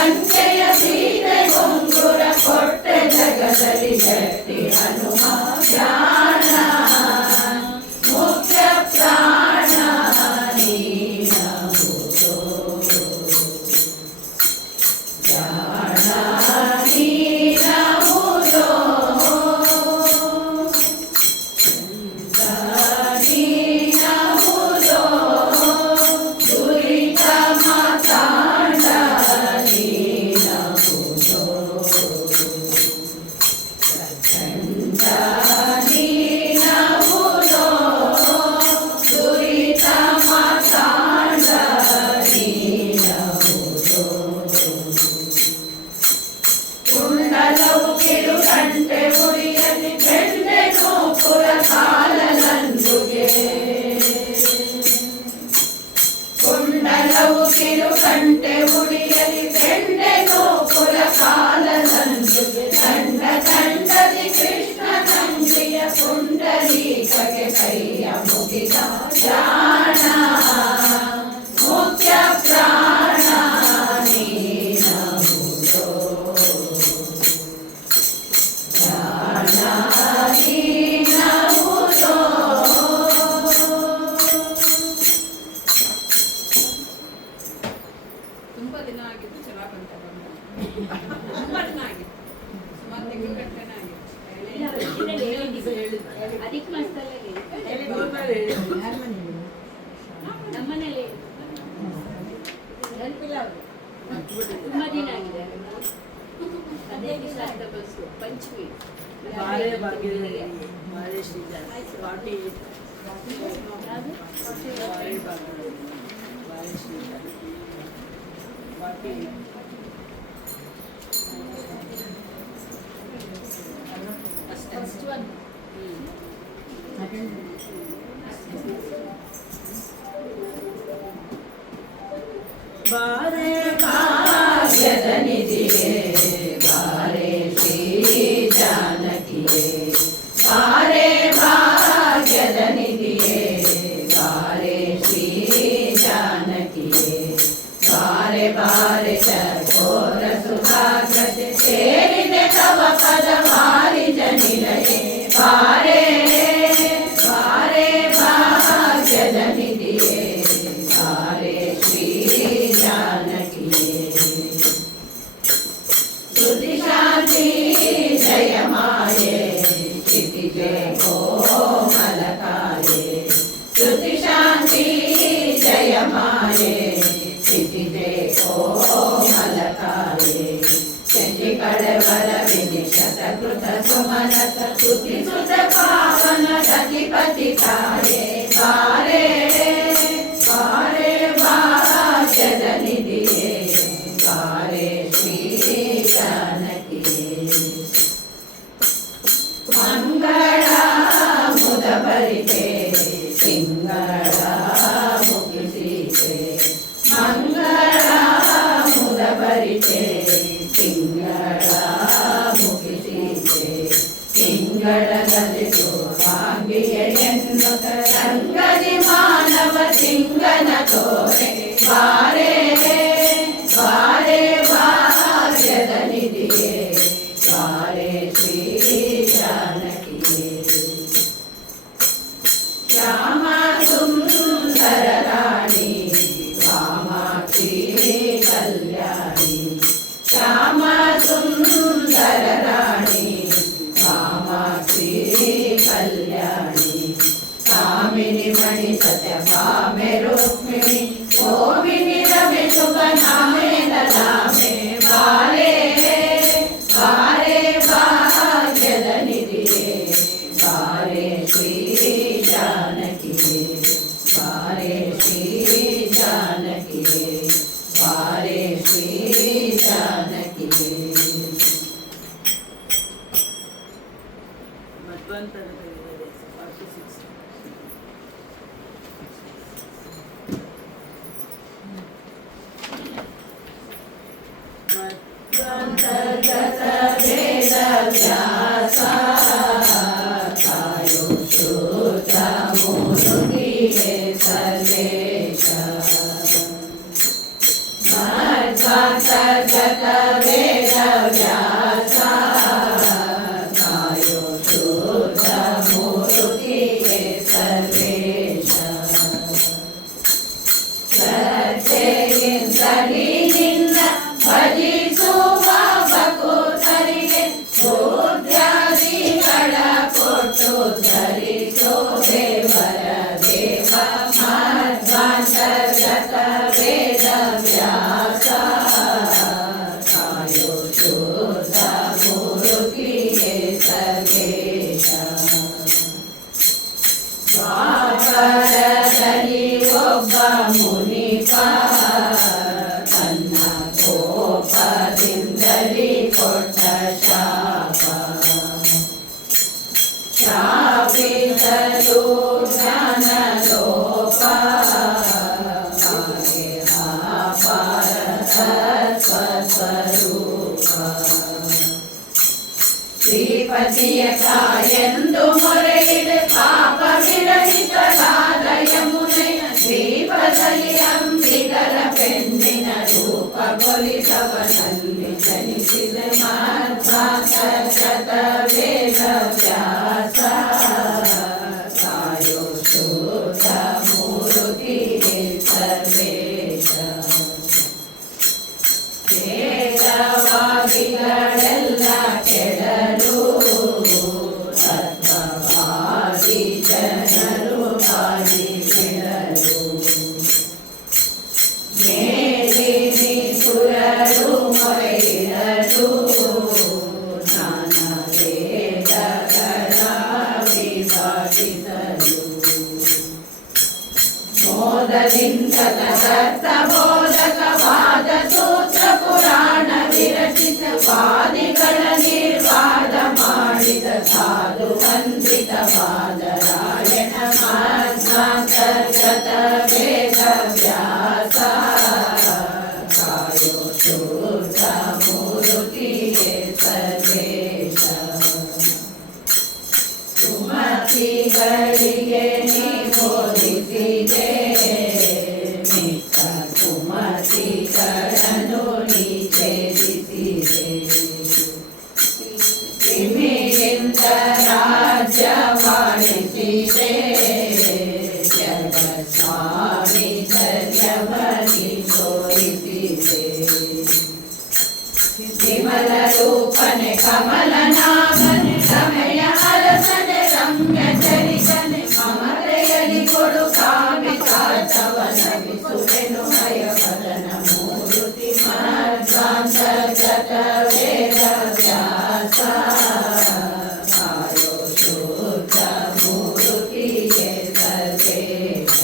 ಲಂಕೆಯ ಸೀತೆ ಗೊಂಗುರ ಕೊಟ್ಟೆ ಜಗದಲ್ಲಿ ಶಕ್ತಿ ಹನುಮ ಪ್ರಾಣ ಮುಖ್ಯ ಪ್ರಾಣ ನೀನಹುದೋ ಪ್ರಾಣ ನೀನಹುದೋ ನೀನಹುದೋ ದುರಿತ ಮಾತಾಂಡ ನೀನಹುದೋ ಪ್ರಚಂಡ ನೀನಹುದೋ ದುರಿತ ಮಾತಾಂಡ ನೀನಹುದೋ ಕುಂಡಲವು ಕಿರುಗಂಟೆ ಮುಡಿಯಲಿ ಬೆಂಡೆ ನೋಪುರ ಕಾಲಲಂದುಗೆ ಕುಂಡಲವು ಕಿರುಗಂಟೆ ಮುಡಿಯಲಿ ಬೆಂಡೆ ನೋಪುರ ಕಾಲಲಂದುಗೆ ದಂಡ ದಂಡದಿ ಕೃಷ್ಣ ನಂದಿಯ ಪುಂಡರೀಕಗೆ ಕೈಯ ಮುಗಿದ ಪ್ರಾಣ ಮುಖ್ಯ ಪ್ರಾಣ ನೀನಹುದೋ ಪ್ರಾಣ ನೀನಹುದೋ ತುಂಬಾ ದಿನ ಆಗಿತ್ತು ಚೆನ್ನಾಗಿ ಬಂತ ತುಂಬಾ ದಿನ ಆಗಿತ್ತು ಸುಮಾರು ತಿಂಗಳು ಗಂಟೆನೇ ಆಗಿತ್ತು ಅದಕ್ಕೆ ಮಸ್ತಲ್ಲೇ ಯಾರ ಮನೇಲಿ ನಮ್ಮನೇಲಿ ನೆನಪಿಲ್ಲ ಅವರು ತುಂಬಾ ದಿನ ಆಗಿದೆ ಅದೇ ದಿವಸ ಅಂತ ಬಸ್ಸು ಪಂಚಮಿ ಬಾರೆ ಬಾಗಿಲಿಗೆ ಬಾರೆ ಶ್ರೀಧರ್ ಪಾರ್ಟಿ ಬಾರೆ ಬಾಗಿಲು ಬಾರೆ Shridhar party first one attend ಬಾರೆ ಭಾಗ್ಯದ ನಿಧಿಗೆ ಬಾರೆ ಶ್ರೀ ಜಾನಕಿಯೇ ಬಾರೆ ಭಾಗ್ಯದ ನಿಧಿಗೆ ಬಾರೆ ಶ್ರೀ ಜಾನಕಿಯೇ ಬಾರೆ ಬಾರೆ ಚಕೋರ ಸುಧಾಗ್ರತೆ ಸೇರಿದೆ ತವ ಪದ ಮಾರಿ ಜನಿಲಯೇ ಬಾರೆ ಬಾರೆ ಭಾಗ್ಯದ ನಿಧಿಯೇ ಬಾರೆ ಶ್ರೀ ಜಾನಕಿಯೇ ಶ್ರುತಿ ಶಾಂತಿ ಜಯ ಮಾಯೆ ಕ್ಷಿತಿಜೆ ಕೋಮಲಕಾಯೆ ಶ್ರುತಿ ಶಾಂತಿ ಜಯ ಮಾಯೆ ಕ್ಷಿತಿಜೆ ಕೋಮಲಕಾಯೆ ಶಶಿ ಕಳವರ ವಿನಿಶತ ಕೃತ ಸುಮನತ ಸ್ತುತಿ ಸುತ ಪಾವನ ಸತಿಪತಿ ಕಾಯೆ ಬಾರೆ ಬಾರೆ ಭಾಗ್ಯದ ನಿಧಿಯೇ ಬಾರೆ ಶ್ರೀ ಜಾನಕಿಯೇ ಮಂಗಳ ಮುದಬರಿಕೆ ತಿಂಗಳ ಮುಗಿಸಿತೆ ಮಂಗಳ ಮುದಬರಿಕೆ ತಿಂಗಳ ಮುಗಿಸಿತೆ ತಿಂಗಳದಲ್ಲಿ ಸೌಭಾಗ್ಯ ಎನ್ನುತ್ತ ರಂಗದಿ ಮಾನವ ಸಿಂಗನ ತೋರೆ ಬಾರೆ ಬಾರೆ ಭಾಗ್ಯದ ನಿಧಿಯೇ ಬಾರೆ ಶ್ರೀ ಜಾನಕಿಯೇ ಶ್ಯಾಮ ಸುಂದರ ರಾಣಿ ಕಾಮಾಕ್ಷಿ ಕಲ್ಯಾಣಿ ಶ್ಯಾಮ ಸುಂದರ ರಾಣಿ ಕಾಮಾಕ್ಷಿ ಕಲ್ಯಾಣಿ ಕಾಮಿನಿ ಮಣಿ ಸತ್ಯ ಕಾಮೆ ರುಕ್ಮಿಣಿ ಓಮಿನಿ ರಮೆ ಶುಭ ನಾಮೆ ಲಲಾಮೆ ಬಾರೆ ಬಾರೆ ಭಾಗ್ಯದ ನಿಧಿಯೇ ಬಾರೆ ಶ್ರೀ ಜಾನಕಿಯೇ ಬಾರೆ ಶ್ರೀ ಜಾನಕಿಯೇ ಬಾರೆ ಶ್ರೀ ಜಾನಕಿಯೇ ಮಧ್ವಂತರ ತೆಗೆದಿದೆ 46 ಅಂತರ್ಗತ ವೇದ ವ್ಯಾಸ ಕಾಯೋ ಶುದ್ಧ ಮೂರುತಿಗೆ ಸರ್ವೇಶ ಅಂತರ್ಗತ ಸ್ವರೂಪ ಶ್ರೀಪತಿಯ ಕಾಯೆಂದು ಮೊರೆಯಿಡ ಪಾಪ ವಿರಹಿತರಾದ ಯಮುನೆಯ ದ್ವೀಪದಲ್ಲಿ ಅಂಬಿಗರ ಪೆಣ್ಣಿನ ರೂಪ ಕೊಲಿಸವನಲ್ಲಿ ಜನಿಸಿದ ಮಾಧ್ವಾತ ಶತ ವೇದ ವ್ಯಾಸ ಕಾಯೋ ಶೋಧ ಮೂರುತಿ ಸರ್ವೇಶ ವೇದವಾದಿಗಳೆಲ್ಲ ಕೆಡಲು ತತ್ವವಾದಿ ಜನರು ಬಾಗಿ ಬಿಡಲು ಮೇಲಿನಿ ಸುರರು ಮೊರೆಯಿಡಲು ನಾನಾ ವೇದಗಳ ವಿಭಾಗಿಸಲು ಮೋದದಿಂದ ತದರ್ಥ ಬೋಧಕವಾದ ಸೂತ್ರ ಪುರಾಣ ವಿರಚಿತ ವಾದಿಗಳ ನಿರ್ವಾದ ಮಾಡಿದ ಸಾಧು ವಂದಿತವಾದ ರಾಯಣ ಮಾರ್ಗಾಂತರ್ಗತ ವೇದ ವ್ಯಾಸ ಕಾಯೋ ಶೂದ್ರ ಮೂರುತಿಯೇ ಸರ್ವೇಶ ಸುಮತಿಗಳಿಗೆ ನೀ ಬೋಧಿಸಿದೆ ಮಿಕ್ಕ ಸುಮತಿಗಳನ್ನು ನೀ ಛೇದಿಸಿದೆ ತಿಮಿರಿಂದ ರಾಜ್ಯ ಮಾಡಿಸಿದೆ ಜಗಸ್ವಾಮಿ ಧರ್ಯವನಿ ತೋರಿಸಿದೆ ವಿಮಲ ರೂಪನೆ ಕಮಲನಾಭನೆ ರಮೆಯ ಅರಸನೆ ರಮ್ಯ ಚರಿತನೆ ಮಮತೆಯಲಿ ಕೊಡು ಕಾಮಿತಾರ್ಥವನ ವಿಸುವೆನು ಹಯವದನ ಮೂರುತಿ ಮಾರ್ಗಾಂತರ್ಗತ ವೇದ ವ್ಯಾಸ ಕಾಯೋ ಶೂದ್ರ ಮೂರುತಿಯೇ ಸರ್ವೇಶ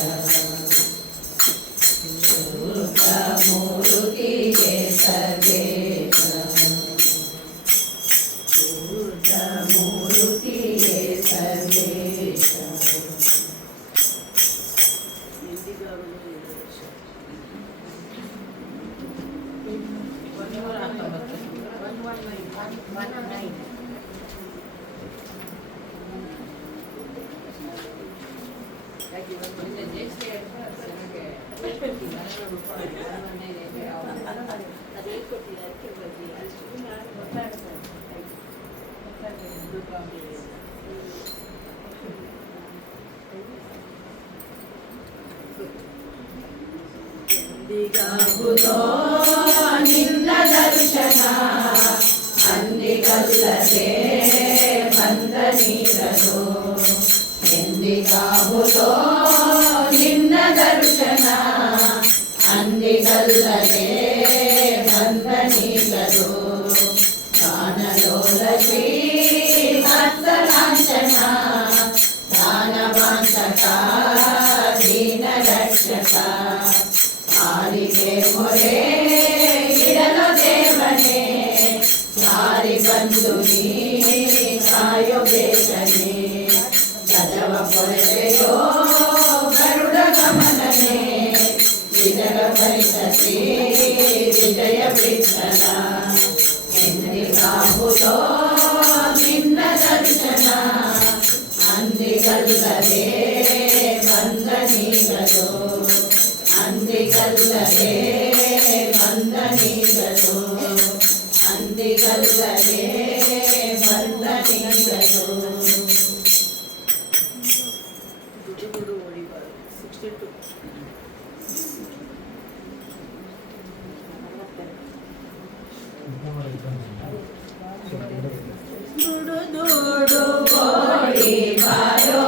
ಶೂದ್ರ ಮೂರುತಿಯೇ ಸರ್ವೇಶ ಮೂರುತಿಯೇ ಸರ್ವೇಶ ಅದೇ ಕೊಟ್ಟಿದ್ದಾರೆ ಬಗ್ಗೆ ಅಷ್ಟು ನಾನು ಗೊತ್ತಾಡ್ತಾರೆ ಎಂದಿಗಾಗುವುದೋ ನಿನ್ನ ದರ್ಶನ ಅಂದಿಗಲ್ಲದೆ ಬಂದ ನೀರಲು ಎಂದಿಗಾಗುವುದೋ ನಿನ್ನ ದರ್ಶನ ಅಂದಿಗಲ್ಲದೆ ಬಂದ ನೀರಲು ಗಾನಲೋಲ ಶ್ರೀ ಭಕ್ತಲಾಂಛನ ದಾನವಾಂತಕ ದೀನ ರಕ್ಷಕ ಆರಿಗೆ ಮೊರೆ ಇಡಲು ದೇವನೇ ಸಾರಿ ಬಂದು ನೀ ಕಾಯೋ ಬೇಕನೆ ಗದವ ಪೊರೆಯೋ ಗರುಡ ಗಮನನೆ ವಿಜಯ ಪರಿಸತಿ ವಿಜಯ ವಿಠಲ ಎಂದಿಗಾಗುವುದೋ ನಿನ್ನ ದರ್ಶನ ಅಂದಿಗಲ್ಲದೆ ಬಂದ ನೀಗಲು ಅಂದಿಗಲ್ಲದೆ ಬಂದ ನೀಗಲು ಅಂದಿಗಲ್ಲದೆ ಬಂದ ನೀಗಲು ಗುಡುಗುಡು ಹೊಡಿಬಾರ್ದು 62 ದುಡು ದುಡು ಗೋಡಿ ಬಾರೋ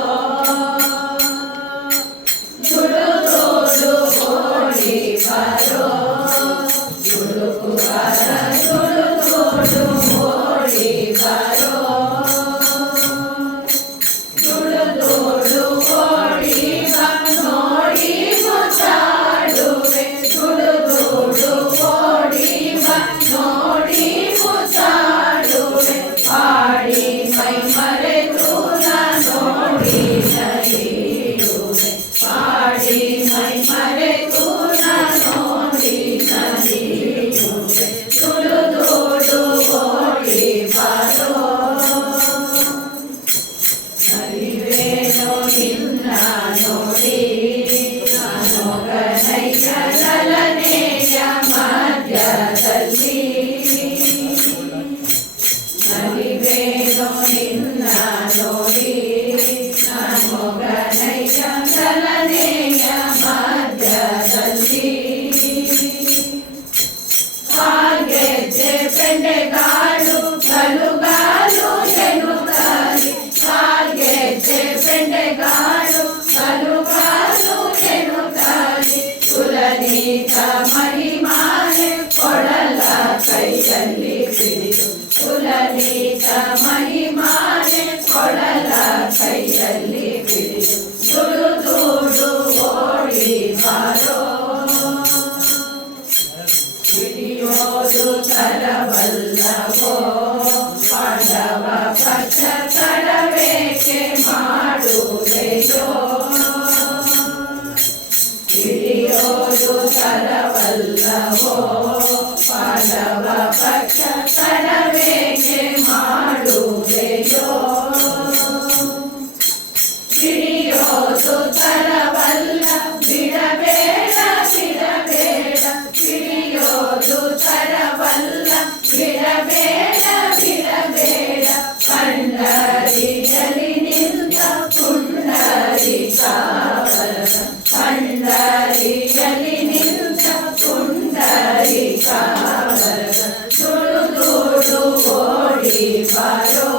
ದುಡು ದುಡು ಗೋಡಿ ಬಾರೋ ದುಡುಕು ಬಾರ ದುಡು ದುಡು ಗೋಡಿ ಬಾರೋ ದುಡು ದುಡು ಗೋಡಿ ಬಾ ನೋಡಿ ಮುತ್ತಾಡುವೆ ದುಡು ದುಡು ಗೋಡಿ ಬಾ ನೋಡಿ ಮುತ್ತಾಡುವೆ ಬೆಂಡೆಗಾಳು ಗಲುಗಾಲು ಎನ್ನುತ್ತಾರೆ ಕಾಲ್ಗೆಜ್ಜೆ ಬೆಂಡೆಗಾಳು ಗಲುಗಾಲು ಎನ್ನುತ್ತಾರೆ ಕುಲನೀತ ಮಹಿಮಾನೆ ಕೊಡಲ ಕೈಯಲ್ಲಿ ಹಿಡಿದು ಕುಲನೀತ ಮಹಿಮಾನೆ ಕೊಡಲ ಕೈಯಲ್ಲಿ ಹಿಡಿದು ದುಡುದುಡು ಓಡಿ ಬಾರೋ ಹಿಡಿಯೋದು ತರವಲ್ಲವೋ ಪಾಂಡವ ಪಕ್ಷ ತಡವೇಕೆ ಮಾಡುವೆಯೋ ಹಿಡಿಯೋದು ತರವಲ್ಲವೋ ಪಾಂಡವ ಪಕ್ಷ ತಡವೇಕೆ ಮಾಡುವೆಯೋ ಹಿಡಿಯೋದು ತರವಲ್ಲ ಬಿಡಬೇಡ ಬಿಡಬೇಡ ಹಿಡಿಯೋದು ತರವಲ್ಲ ಬಿಡಬೇಡ ಬಿಡಬೇಡ ಪಂಡರಿಯಲ್ಲಿ ನಿಂತ ಪುಂಡರೀಕಾವರನ ಪಂಡರಿಯಲ್ಲಿ ನಿಂತ ಪುಂಡರೀಕಾವರನ ಸುಡುದುಡು ಓಡಿ ಬಾರೋ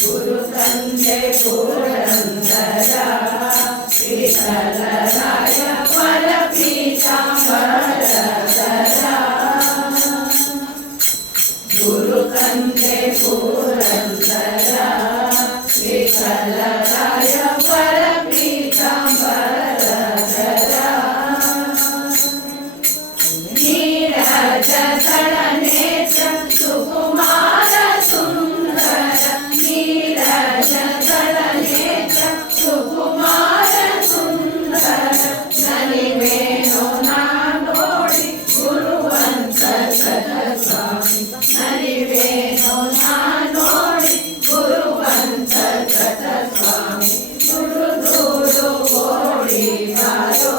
ಗುರು ತಂದೆ ಪುರಂದರ ವಿಠಲರಾಯ ಪರ ಪೀತಾಂಬರಧರ ಗುರು ತಂದೆ ಪುರಂದರ ವಿಠಲರಾಯ ಪರ ಪೀತಾಂಬರಧರ ನೀರಜ ತಳನೇತ್ರ ಸುಕುಮಾರ ಸುಂದರ ನೀರಜ ತಳನೇತ್ರ ಸುಕುಮಾರ ಸುಂದರ ನಲಿವೇನೋ ನೋಡಿ ಗುರುವಂತ ಸ್ವಾಮಿ ನಲಿವೇನೋ ನೋಡಿ ಗುರುವಂತ ಸ್ವಾಮಿ ಸುಡುದುಡು ಓಡಿ ಬಾರೋ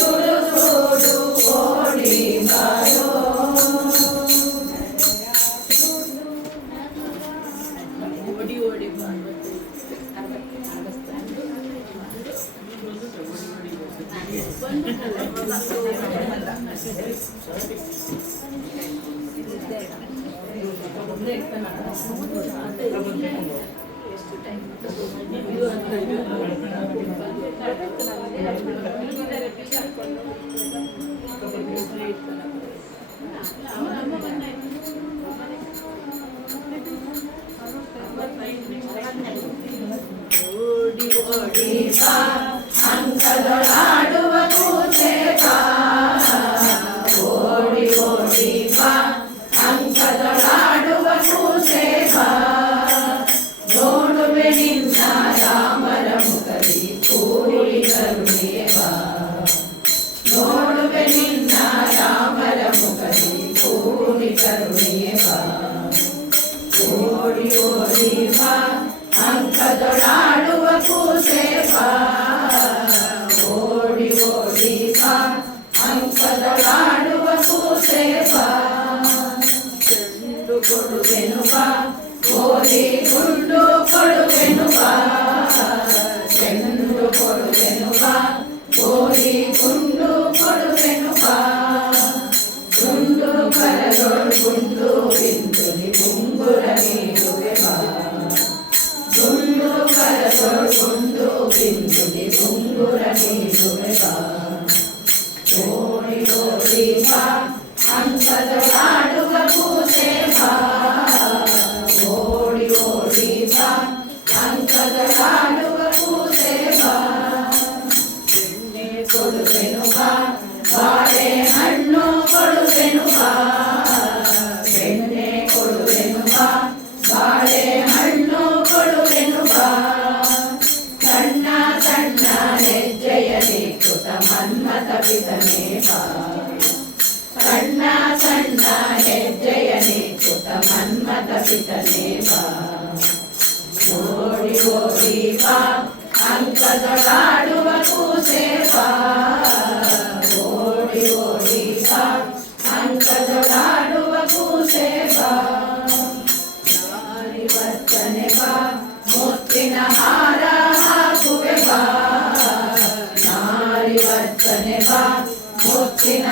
ಸುಡುದುಡು ಓಡಿ ಬಾರೋ ಓಡಿ ಓಡಿ ಪಾರ್ವತಿ ಎಷ್ಟು ಟೈಮ್ ಓಡಿ ಓಡಿ ಬಾ ಅಂಕದೊಳಾಡುವ ಕೂಸೆ ಬಾ ಓಡಿ ಓಡಿ ಬಾ ಅಂಕದೊಳಾಡುವ ಕೂಸೆ ಬಾ ನೋಡುವೆ ನಿನ್ನ ರಾಮರ ಮುಖದಿ ಕೂಡಿ ಕರುಣೆ ಬಾ ನೋಡುವೆ ನಿನ್ನ ರಾಮರ ಮುಖದಿ ಕೂಡಿ ಕರುಣೆ ಬಾ ಓಡಿ ಓಡಿ ಬಾ ಅಂಕದೊಳಾಡುವ ಕೂಸೆ ಬಾ ಓಡಿ ಓಡಿ ಬಾ ಅಂಕದೊಳಾಡುವ ಕೂಸೆ ಬಾ ಚೆಂಡು ಕೊಡುವೆನು ಬಾ ಓದಿ ಗುಂಡು ಕೊಡುವೆನು ಬಾ ಚೆಂಡು ಕೊಡುವೆನು ಬಾ ಓದಿ ಗುಂಡು ಕೊಡುವೆನು ಬಾ ಗುಂಡು ಕರದೊಳು ಗುಂಡು ಬಿಂದುಲಿ ಗುಂಗುರ ನೀಡುವೆ ಬಾ ಗುಂಡು ಕರದೊಳು ಗುಂಡು ಬಿಂದುಲಿ ಗುಂಗುರ ನೀಡುವೆ ಬಾ ಓಡಿ ಓಡಿ ಬಾ ಅಂಕದೊಳಾಡುವ ಕೂಸೆ ಬಾ ಓಡಿ ಓಡಿ ಬಾ ಅಂಕದೊಳಾಡುವ ಕೂಸೆ ಬಾ ಬೆಣ್ಣೆ ಕೊಡುವೆನು ಬಾ ಬಾಳೆ ಹಣ್ಣು ಕೊಡುವೆನು ಬಾ ಬೆಣ್ಣೆ ಕೊಡುವೆನು ಬಾ ಬಾಳೆ ಹಣ್ಣು ಕೊಡುವೆನು ಬಾ ಸಣ್ಣ ಸಣ್ಣ ಹೆಜ್ಜೆಯಲ್ಲಿ ಕೃತ ಮನ್ಮಥ ಪಿತನೇ ಬಾ ಸಣ್ಣ ಸಣ್ಣ ಹೆಜ್ಜೆಯಲ್ಲಿ ಕೃತ ಮನ್ಮಥ ಪಿತನೇ ಬಾ ಓಡಿ ಓಡಿ ಬಾ ಅಂಕದೊಳಾಡುವ ಕೂಸೆ ಬಾ ಓಡಿ ಓಡಿ ಬಾ ಅಂಕದೊಳಾಡುವ ಕೂಸೆ ಬಾ ನಾರಿ ವರ್ತನೆ ಬಾ ಮುತ್ತಿನ ಹಾರ ಹಾಕುವೆ ಬಾ ನಾರಿ ವರ್ತನೆ ಬಾ ಮುತ್ತಿನ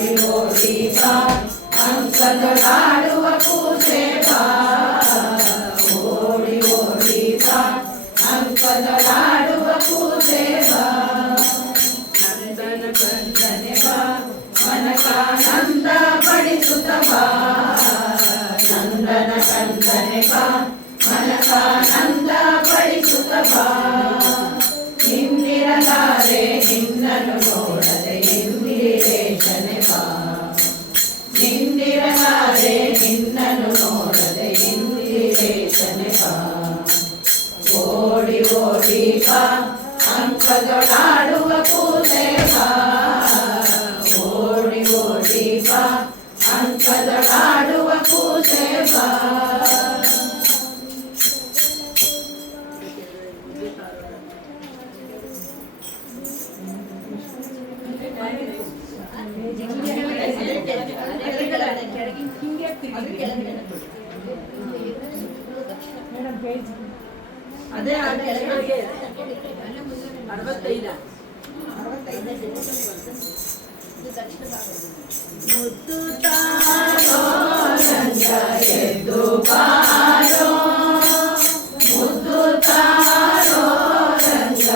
ಓಡಿ ಓಡಿ ಬಾ ಅಂಕದೊಳಾಡುವ ಕೂಸೆ ಬಾ ಓಡಿ ಓಡಿ ಬಾ ಅಂಕದೊಳಾಡುವ ಕೂಸೆ ಬಾ ನಂದನ ಕಂದನೆ ಬಾ ಮನಕಾನಂದ ಪಡಿಸುತ್ತ ಬಾ ನಂದನ ಕಂದನೆ ಬಾ ಮನಕಾನಂದ ಪಡಿಸುತ್ತ ಬಾ ಹಿಂದಿರಲಾರೆ ನಿನ್ನನ್ನು ನೋಡದೆ ಇಂದಿರೇಶನೆ ಬಾ ಹಿಂದಿರಲಾರೆ ನಿನ್ನನ್ನು ನೋಡದೆ ಇಂದಿರೇಶನೆ ಬಾ ಓಡಿ ಓಡಿ ಬಾ ಅಂಕದೊಳಾಡುವ ಕೂಸೆ ಬಾ ಓಡಿ ಓಡಿ ಬಾ ಅಂಕದೊಳಾಡುವ ಕೂಸೆ ಬಾ ಮೇಡಮ್ ಪೇಜ್ ಅದೇ ಆ ಕೆಳಗೆ 65 ಮುದ್ದು ತಾರೋ ರಂಗ ಎದ್ದು ಬಾರೋ ಮುದ್ದು ತಾರೋ ರಂಗ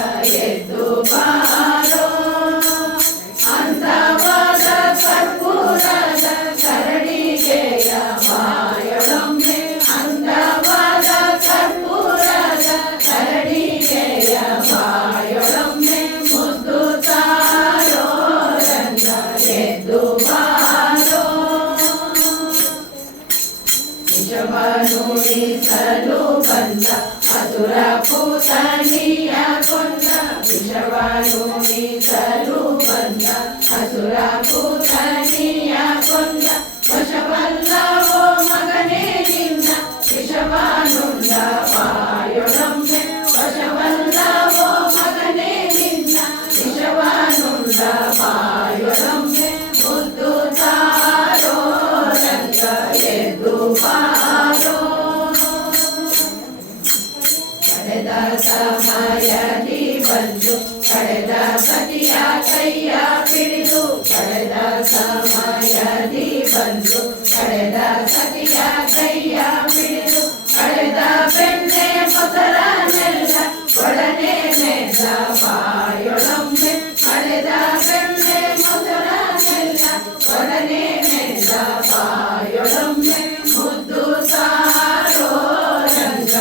ಎದ್ದು ಬಾರೋ ಅಂದವಾದ ಕರ್ಪೂರದ ಕರಡಿಗೆಯ ಬಾಯೊಳೊಮ್ಮೆ ಅಂದವಾದ ಕರ್ಪೂರದ ಕರಡಿಗೆಯ ಬಾಯೊಳೊಮ್ಮೆ ಮುದ್ದು ತಾರೋ ರಂಗ ಎದ್ದು ಬಾರೋ ವಿಷವನುಣಿಸಲು ಬಂದ ಅಸುರ ಪೂತನಿಯ ಕೊಂದ ವಿಷವನುಣಿಸಲು ಬಂದ ಅಸುರ ಪೂತನಿಯ ಕೊಂದ ವಶವಲ್ಲವೋ ಮಗನೇ ನಿನ್ನ ವಿಷವನುಂಡ ಬಾಯೊಳೊಮ್ಮೆ ವಶವಲ್ಲವೋ ಮಗನೇ ನಿನ್ನ ವಿಷವನುಂಡ ಬಾಯೊಳೊಮ್ಮೆ ಮುದ್ದು ತಾರೋ ರಂಗ ಎದ್ದು ಬಾರೋ ಕಳೆದ ಸಮಯದಿ ಬಂದು ಕಳೆದ ಸತಿಯ ಕೈಯ ಹಿಡಿದು ಕಳೆದ ಸಮಯದಿ ಬಂದು ಕಳೆದ ಸತಿಯ ಕೈಯ ಹಿಡಿದು ಕಳೆದ ಬೆಣ್ಣೆ ಮೊಸರನೆಲ್ಲ ಒಡನೆ ನೆಲ್ಲ ಬಾಯೊಳೊಮ್ಮೆ ಕಳೆದ ಬೆಣ್ಣೆ ಮೊಸರನೆಲ್ಲ ಒಡನೆ ನೆಲ್ಲ ಬಾಯೊಳೊಮ್ಮೆ ಮುದ್ದು ತಾರೋ ರಂಗ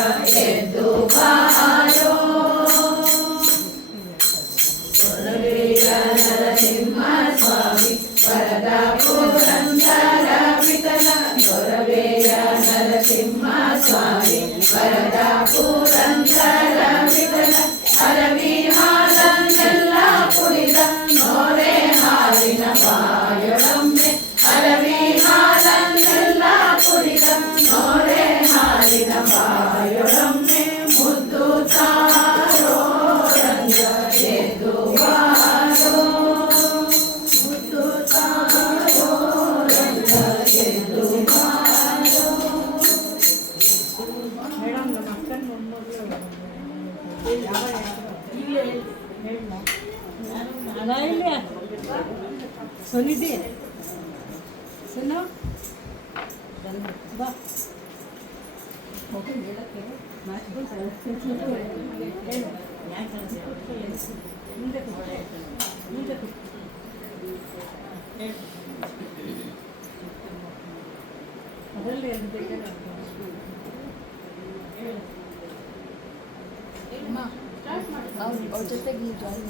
ಎದ್ದು ಬಾರೋ ಕೊರವೆಯ ನರಸಿಂಹ ಸ್ವಾಮಿ ವರದ ಪುರಂದರ ವಿಠಲ ಕೊರವೆಯ ನರಸಿಂಹ ಸ್ವಾಮಿ ವರದ ಪುರಂದರ ವಿಠಲ ಅರವಿ ಹಾಲನ್ನೆಲ್ಲ ಕುಡಿದ ನೋರೆ ಹಾಲಿನ ಬಾಯೊಳೊಮ್ಮೆ ಅರವಿ ಹಾಲನ್ನೆಲ್ಲ ಕುಡಿದ ನೋರೆ ಹಾಲಿನ ಬಾಯೊಳೊಮ್ಮೆ ಮುದ್ದು ತಾರೋ ರಂಗ ಎದ್ದು ಬಾರೋ ಮುದ್ದು ತಾರೋ ರಂಗ ಎದ್ದು ಬಾರೋ ಮೇಡಮ್ ನಮ್ಮ ಅಕ್ಕನ ಮೊಮ್ಮಗಳು ಯಾವ ಈಗಲೇ ಹೇಳ ಅದ ಇಲ್ಲಿ ಸೊನಿದೆ ಸೊನ್ನ ಬಾ ಮುಂದೆ ಮುಂದೆ ಅದರಲ್ಲಿ ಅವ್ರ ಜೊತೆಗೆ ನೀವು ಜಾಯಿನ್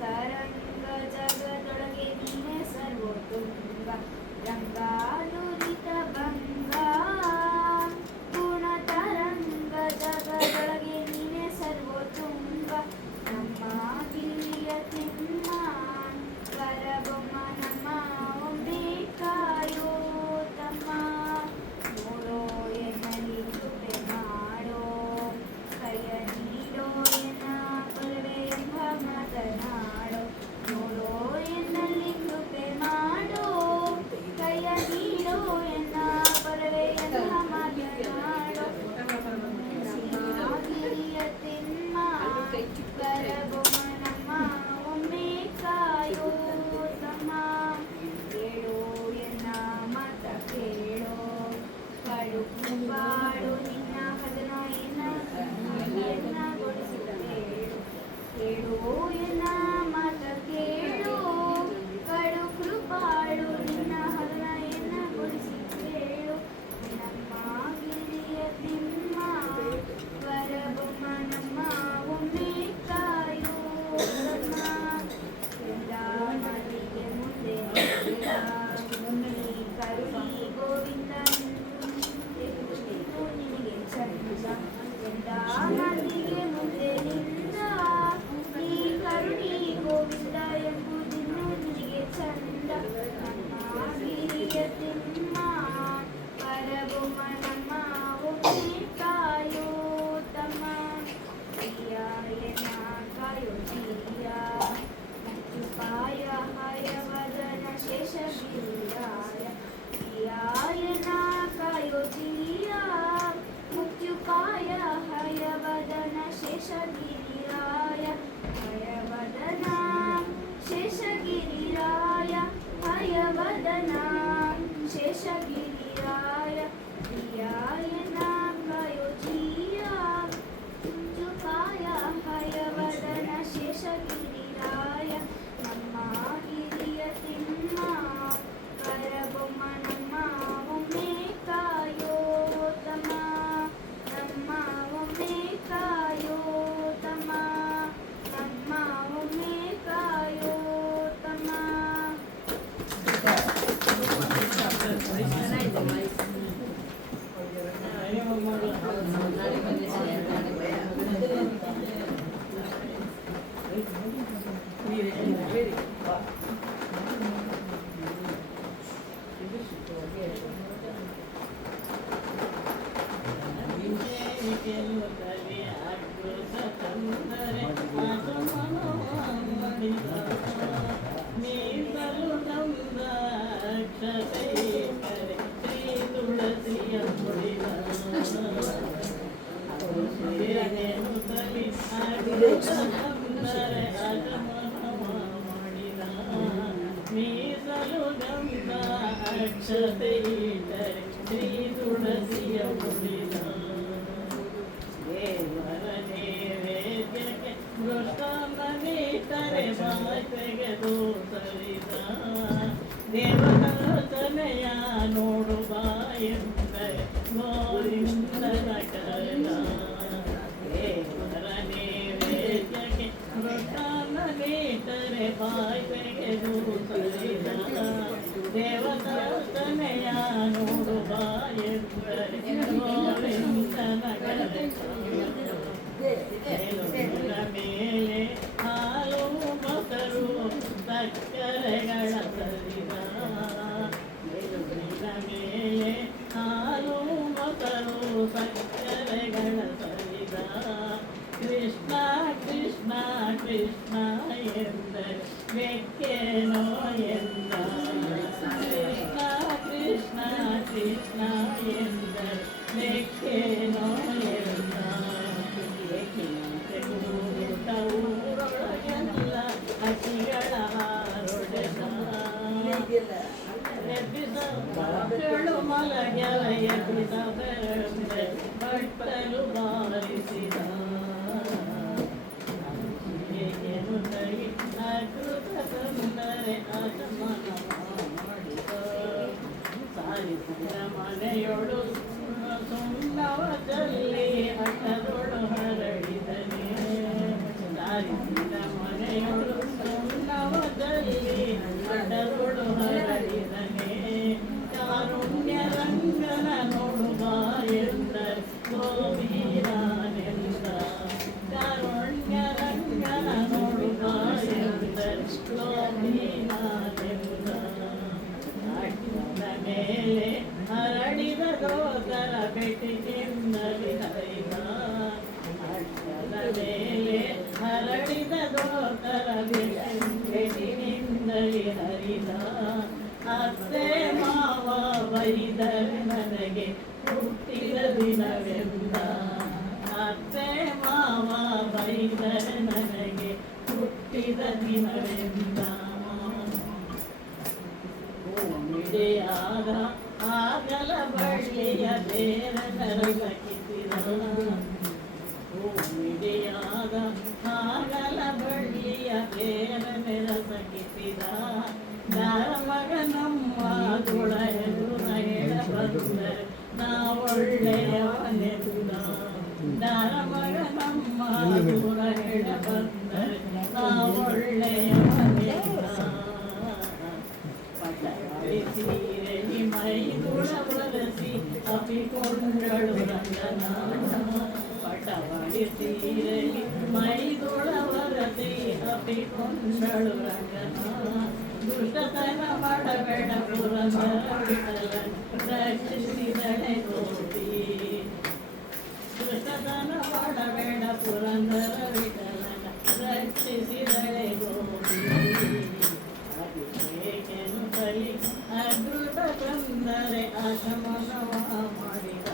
ತರಂಗ ಜಗದೊಳಗೆ ನೀನೆ ಸರ್ವೋತ್ತುಂಗ ರಂಗಾನುರಿತ ಭಂಗ ಗುಣ ತರಂಗ ಜಗದೊಳಗೆ ನೀನೆ ಸರ್ವೋತ್ತುಂಗ ನಮ್ಮ ಗಿರಿಯ ತಿಮ್ಮ ಕರಬೊಮ್ಮ ನಮ್ಮ ಒಮ್ಮೆ ಕಾಯೋ ತಮ್ಮ ನೋಡೋ ಎನ್ನಲಿ ಕೃಪೆ ಮಾಡೋ ಕೈಯ ನೀಡೋ ಎನ್ನ ಕೊಲವೆ ಎಂಬ ಮಾತನಾಡೋ ನೋಡೋ ಎನ್ನಲ್ಲಿ ಕೃಪೆ ಮಾಡೋ ಕೈಯ ನೀಡೋ ಎನ್ನ ಕೊಲವೆ ಎಂಬ ಮಾತನಾಡೋ ಗಿರಿಯ ತಿಮ್ಮ ಕರಬೊಮ್ಮ ನಮ್ಮ ಒಮ್ಮೆ ಕಾಯೋ ತಮ್ಮ ಕೇಳೋ ಎನ್ನ ಮಾತ ಕೇಳೋ ಕಳುಕು ಬಾಡು ನಿನ್ನ ಕದನ ಎನ್ನ ಗೊಳಿಸಿದ ಕೇಳೋ ಎನ್ನ ಮಾತ ಕೇಳೋ ಕಡು ಕೃಪಾಳು ನಿನ್ನ ಹದನ ಎನ್ನ ಗೊಳಿಸಿ ಕೇಳು ನಮ್ಮ ಗಿರಿಯ ತಿಮ್ಮ ವರಬೊಮ್ಮ ನಮ್ಮ ಒಮ್ಮೆ ಕಾಯೋ ತಮ್ಮ ಎಲ್ಲ ಮನೆಗೆ ಮುಂದೆ ಕರುಣಿ ಗೋವಿಂದ ನಿನಗೆ ಚಂದ ಎಲ್ಲ ಮಂದಿಗೆ ಮುಂದೆ ನಿಂದ ಈ ಕರುಣಿ ಗೋವಿಂದ ಎಂಬುದಿನ್ನು ನಿನಗೆ ಚಂದ ನಮ್ಮ ಗಿರಿಯ ತಿಮ್ಮ ಪರಬೊಮ್ಮ ನಮ್ಮ ಒಮ್ಮೆ ಕಾಯೋ ತಮ್ಮ ಪ್ರಿಯಾಯನ ಕಾಯೋ ಜಿಯ ಮುಕ್ತಿಪಾಯ ಹಯವದನ ಶೇಷಗಿರಿಯಾಯ ಪ್ರಿಯಾಯನ ಕಾಯೋ ಜಿಯ ಮುಕ್ತ್ಯುಪಾಯ ಹಯವದನ ಶೇಷಗಿರಿರಾಯ ಹಯವದನ ಶೇಷಗಿರಿರಾಯ ಹಯವದನ ಶೇಷಗಿರಿರಾಯ ಪ್ರಿಯಾಯನ ಕಾಯೋ ಜಿಯ ಮುಕ್ತ್ಯುಪಾಯ ಹಯವದನ ಶೇಷಗಿರಿರಾಯ ನಮ್ಮ ಗಿರಿಯ ತಿಮ್ಮ ಕರಬೊಮ್ಮ ನಮ್ಮ ಒಮ್ಮೆ ಕಾಯೋ ತಮ್ಮ ನಮ್ಮ ಒಮ್ಮೆ ಕಾಯೋ ತಮ್ಮ ನಮ್ಮ ಒಮ್ಮೆ ಕಾಯೋ ತಮ್ಮ ಶ್ರೀ ತುಳಸಿಯ ಮುಡಿದ ದೇವರ ನೈವೇದ್ಯಕ್ಕೆ ಮೃಷ್ಟಮನೀತರೆ ಬಾಯ್ತೆಗೆದು ಸರಿದ ದೇವತನೆಯ ನೋಡುವ ಎಂದರೆ ಗೋವಿಂದನ ಕರಗ ದೇವರ ನೈವೇದ್ಯಕ್ಕೆ ಮೃಷ್ಟಮನೀತರೆ ಬಾಯ್ತೆಗೆದು ಸರಿದ ದೇವತನೆಯ ನೋಡುವ ಎಂದರೆ ಗೋವಿಂದನ ಕರಗ ಮೇಲೆ ಹಾಲು ಮೊಸರು ಸಕ್ಕರೆಗಳ ಸರಿದ ಮೇಲೆ ಹಾಲು ಮೊಸರು ಸಕ್ಕರೆಗಳ ಸರಿದ ಮಕ್ಕಳು ಮಲಗ್ಯವ ಎಬ್ಬಿಸ ಬೆರಳೆ ಬಟ್ಟಲು ಬಾರಿಸಿದ ಹೇಗೆನುತ್ತಲಿ ಅಕೃತ ತೊಂದರೆ ಅಸಮಾನ ಮಾಡಿದ ಸಾರಿಸಿದ ಮನೆಯೊಳು ಸುಣ್ಣವದಲ್ಲಿ ಅಟ್ಟದೊಳು ಹರಡಿದನೆ ಸಾರಿಸಿದ ಮನೆಯೊಳು ಸುಣ್ಣವದಲ್ಲಿ ಅಟ್ಟದೊಳು ಹರಡಿದನೆ ಕಾರುಣ್ಯ ರಂಗನ ನೋಡುವ ಎಂದರೆ ಗೋವೀರಾನೆಂದ ಕಾರುಣ್ಯ ರಂಗನ ನೋಡುವ ಎಂದರೆ ಗೋವೀರಾನೆಂದ ಅಟ್ಟದ ಮೇಲೆ ಹರಡಿದ ಗೋತರ ಬೆಟ್ಟಿನಿಂದಲಿ ಹರಿದ ಅಟ್ಟದ ಮೇಲೆ ಹರಡಿದ ಗೋತರ ಬೆಟ್ಟಿನಿಂದಲಿ ಹರಿದ ಅತ್ತೆ ಮಾವ ಬೈದರೆ ನನಗೆ ಹುಟ್ಟಿದ ದಿನವೆಂದ ಅತ್ತೆ ಮಾವ ಬೈದರೆ ನನಗೆ ಹುಟ್ಟಿದ ದಿನವೆಂದ ಮಿಡಿಯಾದ ಆಗಲ ಬಳ್ಳಿಯ ಬೇರ ನರಗಿಸಿದ ಮಿಡಿಯಾದ ಆಗಲ ಬಳ್ಳಿಯ ಬೇರ ನೆರಸಗಿಸಿದ ಮಗ ನಮ್ಮ ಗುಳ ಎದುರ ಹೇಳ ಬಂದರೆ ನಾ ಒಳ್ಳೆಯವನೆಂದ ಮಗ ನಮ್ಮ ದೂರ ಹೇಳ ಬಂದರೆ ನಾ ಒಳ್ಳೆಯವನೆಂದ ಸೀರೆಲಿ ಮೈದುಳ ಬರಸಿ ಅಪಿಕೊಂಡಳು ರಂಗನ ಪಟವಾಡಿ ಸೀರೆಲಿ ಮೈದುಳ ಬರಸಿ ಅಪಿಕೊಂಡಳು ರಂಗನ ದುಷ್ಟತನ ಮಾಡಬೇಡ ಪುರಂದರ ವಿಠಲನ ರಕ್ಷಿಸಿದಳೆ ಗೋಪಿ ದುಷ್ಟತನ ಮಾಡಬೇಡ ಪುರಂದರ ವಿಠಲನ ರಕ್ಷಿಸಿದಳೆ ಗೋಪಿ ಅದ್ಭುತ ತೊಂದರೆ ಅಶಮನವ ಮಾಡಿದ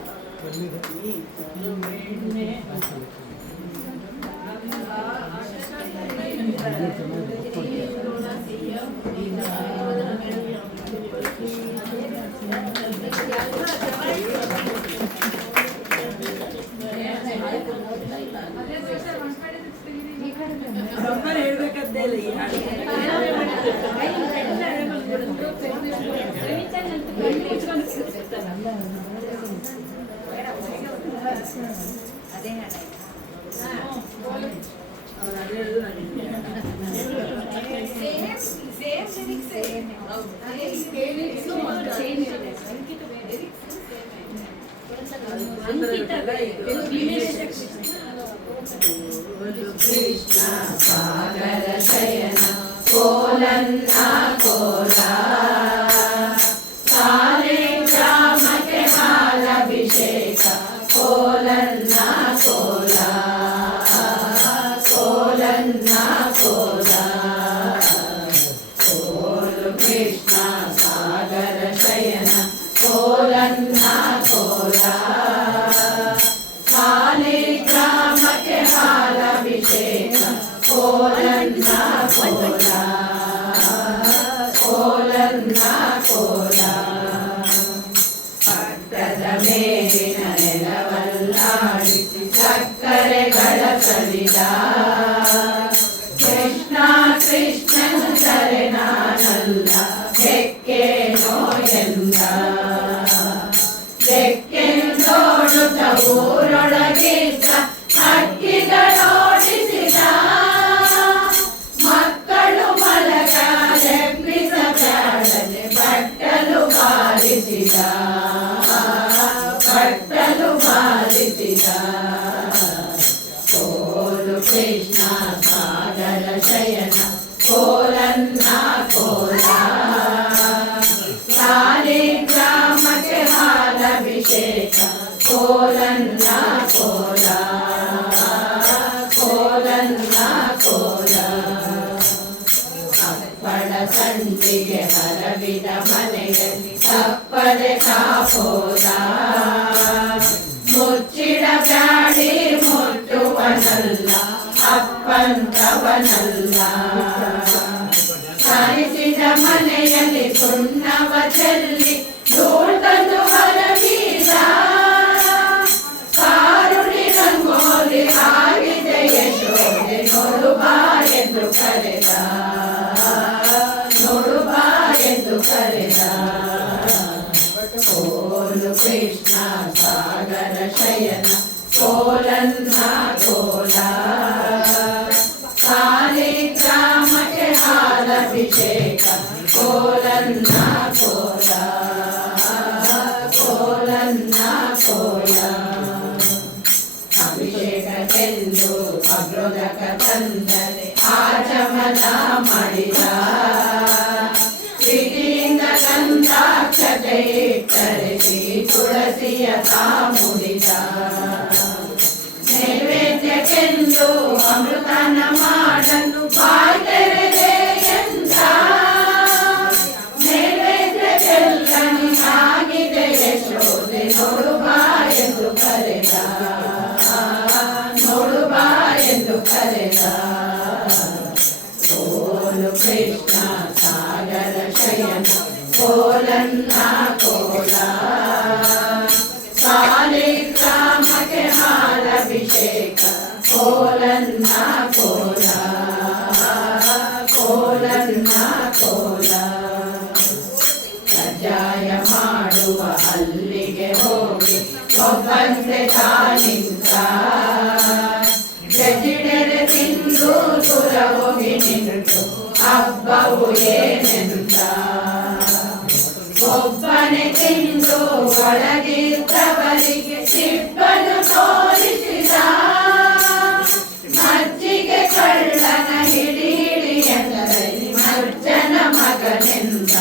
ಈಸಲು ಬೆಣ್ಣೆ ಹೇಳ್ಬೇಕಂತೆ ಇಲ್ಲ ಈ ಹಾಡು ಅದೇ ಕೃಷ್ಣ ಸಾಗರ ಶಯನ ಕೋಲನ್ನ ಕೋಲ ಸಾಲೆ ಗ್ರಾಮಕ್ಕೆ ಹಾಲಭಿಷೇಕ ಕೋಲನ್ನ ಕೋಲ ಕೋಲನ್ನ ಕೋಲ ಕೋಲು ಕೃಷ್ಣ ಸಾಗರ ಶಯನ ಕೋಲನ್ನ ಕೋಲ ಸಾಲೆ ಗ್ರಾಮಕ್ಕೆ ಹಾಲಭಿಷೇಕ ಕೋಲನ್ನ ಕೋಲ ಕೋಲನ್ನ ಕೋಲ ಪಟ್ಟದ ಮೇಲಿನ ನೆಲವಲ್ಲಾಡಿಸಿ ಸಕ್ಕರೆಗಳ ಸರಿದ ಕೃಷ್ಣ ಕೃಷ್ಣನ ಸರೆ ನಾನಲ್ಲ ಬೆಕ್ಕೇನೋ ಎಂದ ಬೆಕ್ಕೆಂದೋಡುತ್ತ ಊರೊಳಗಿದ್ದ ಹಕ್ಕಿಗಳೋಡಿಸಿದ ಮಕ್ಕಳು ಮಲಗಾಲೆಬ್ಬಿಸಬ್ಯಾಡನೆ ಬಟ್ಟಲು ಬಾರಿಸಿದ ಬಟ್ಟಲು ಬಾರಿಸಿದ ಕೋಲು ಕೃಷ್ಣ ಸಾಗರ ಶಯನ ಕೋಲನ್ನ ಕೋಲ ಸಾಲಿ ಗ್ರಾಮಕ್ಕೆ ಹಾಲಭಿಷೇಕ ಕೋಲನ್ನ ಕೋಲ ಕೋಲನ್ನ ಕೋಲ ಅಪ್ಪಳ ಸಂಡಿಗೆ ಹರವಿದ ಮನೆಯಲ್ಲಿ ತಪ್ಪದೆ ಕಾಪೋದ ಮುಚ್ಚಿಡ ಬ್ಯಾಡಿ ಮುಟ್ಟುವನಲ್ಲ ಅಪ್ಪಂತವನಲ್ಲ ಸರಿಸಿದ ಮನೆಯಲ್ಲಿ ಸುಣ್ಣವ ಚೆಲ್ಲಿ ಧೂಳ್ ತಂದು ಹರಡಿದ ಕಾರುಣಿ ರಂಗೋಲಿ ಆಗಿದೆ ಯಶೋದೆ ನೋಡು ಬಾ ಎಂದು ಕರೆದ ನೋಡು ಬಾ ಎಂದು ಕರೆದ ಕೋಲು ಕೃಷ್ಣ ಸಾಗರ ಶಯನ ಕೋಲನ್ನ ಕೋಲ ಸಾಲಿಗ್ರಾಮಕ್ಕೆ ಹಾಲಭಿಷೇಕ ಕೋಲನ್ನ ಕೋಲ ಕೋಲನ್ನ ಕೋಲ ಅಭಿಷೇಕಕ್ಕೆಂದು ಅಗ್ರೋದಕ ತಂದರೆ ಆಚಮನ ಮಾಡಿದ ಪ್ರೀತಿಯಿಂದ ಗಂಧಾಕ್ಷತೆ ಇಟ್ಟರಿಸಿ ತುಳಸಿಯ ತಾಮುಡಿದ ನೈವೇದ್ಯಕ್ಕೆಂದು ಅಮೃತನ ಮಾಡಲು ಬಾಯ್ ತೆರೆದೆ ಎಂದ ನೈವೇದ್ಯಕ್ಕೆಲ್ಲನಿ ಆಗಿದೆ ಯಶೋದೆ ನೋಡು ಬಾ ಎಂದು ಕರೆದ ನೋಡು ಬಾ ಎಂದು ಕರೆದ ಕೋಲು ಕೃಷ್ಣ ಸಾಗರ ಶಯನ ಕೋಲನ್ನ ಕೋಲ ಸಾಲಿಗ್ರಾಮಕ್ಕೆ ಹಾಲಭಿಷೇಕ ಕೋಲನ್ನ ಕೋಲ ಕೋಲನ್ನ ಕೋಲ ಕಜ್ಜಾಯ ಮಾಡುವ ಅಲ್ಲಿಗೆ ಹೋಗಿ ಒಬ್ಬಂತೆ ತಾನಿಂತ ಬೆಜಿಡೆರೆ ತಿಂದು ದೂರ ಹೋಗಿ ನಿಂತು ಹಬ್ಬವು ಏನೆಂತ ಒಬ್ಬನೇ ತಿಂದು ಒಳಗಿದ್ದವರಿಗೆ ಸಿಬ್ಬನು ತೋರಿಸಿದ ಮಜ್ಜಿಗೆ ಕಳ್ಳನ ಹಿಡಿ ಹಿಡಿ ಎಂದರಲ್ಲಿ ಅಜ್ಜನ ಮಗನೆಂದ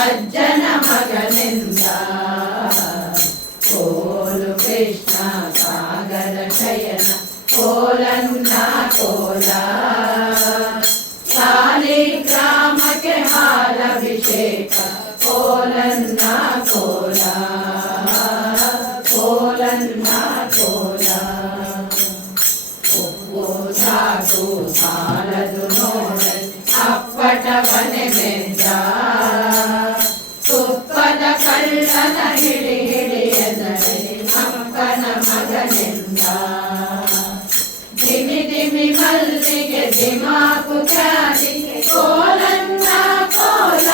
ಅಜ್ಜನ ಮಗನೆಂದ ಕೋಲು ಕೃಷ್ಣ ಸಾಗರ ಶಯನ ಕೋಲನ್ನ ಕೋಲ ಸಾಲಿಗ್ರಾಮಕ್ಕೆ ಹಾಲಭಿಷೇಕ ಕೋಲನ್ನ ಕೋಲ ಕೋಲನ್ನ ಕೋಲ ಉಪ್ಪು ಸಾಕು ಸಾಲದು ನೋಡಲಿ ಅಪ್ಪಟವನೆ ಮೆಂದ ತುಪ್ಪದ ಕಳ್ಳನ ಹಿಡಿ ಹಿಡಿ ಎಂದರೆ ಅಪ್ಪನ ಮಗನೆಂದ ದಿಮಿ ದಿಮಿ ಮಲ್ಲಿಗೆ ದಿಮಾಕು ಖ್ಯಾತಿಗೆ ಕೋಲನ್ನ ಕೋಲ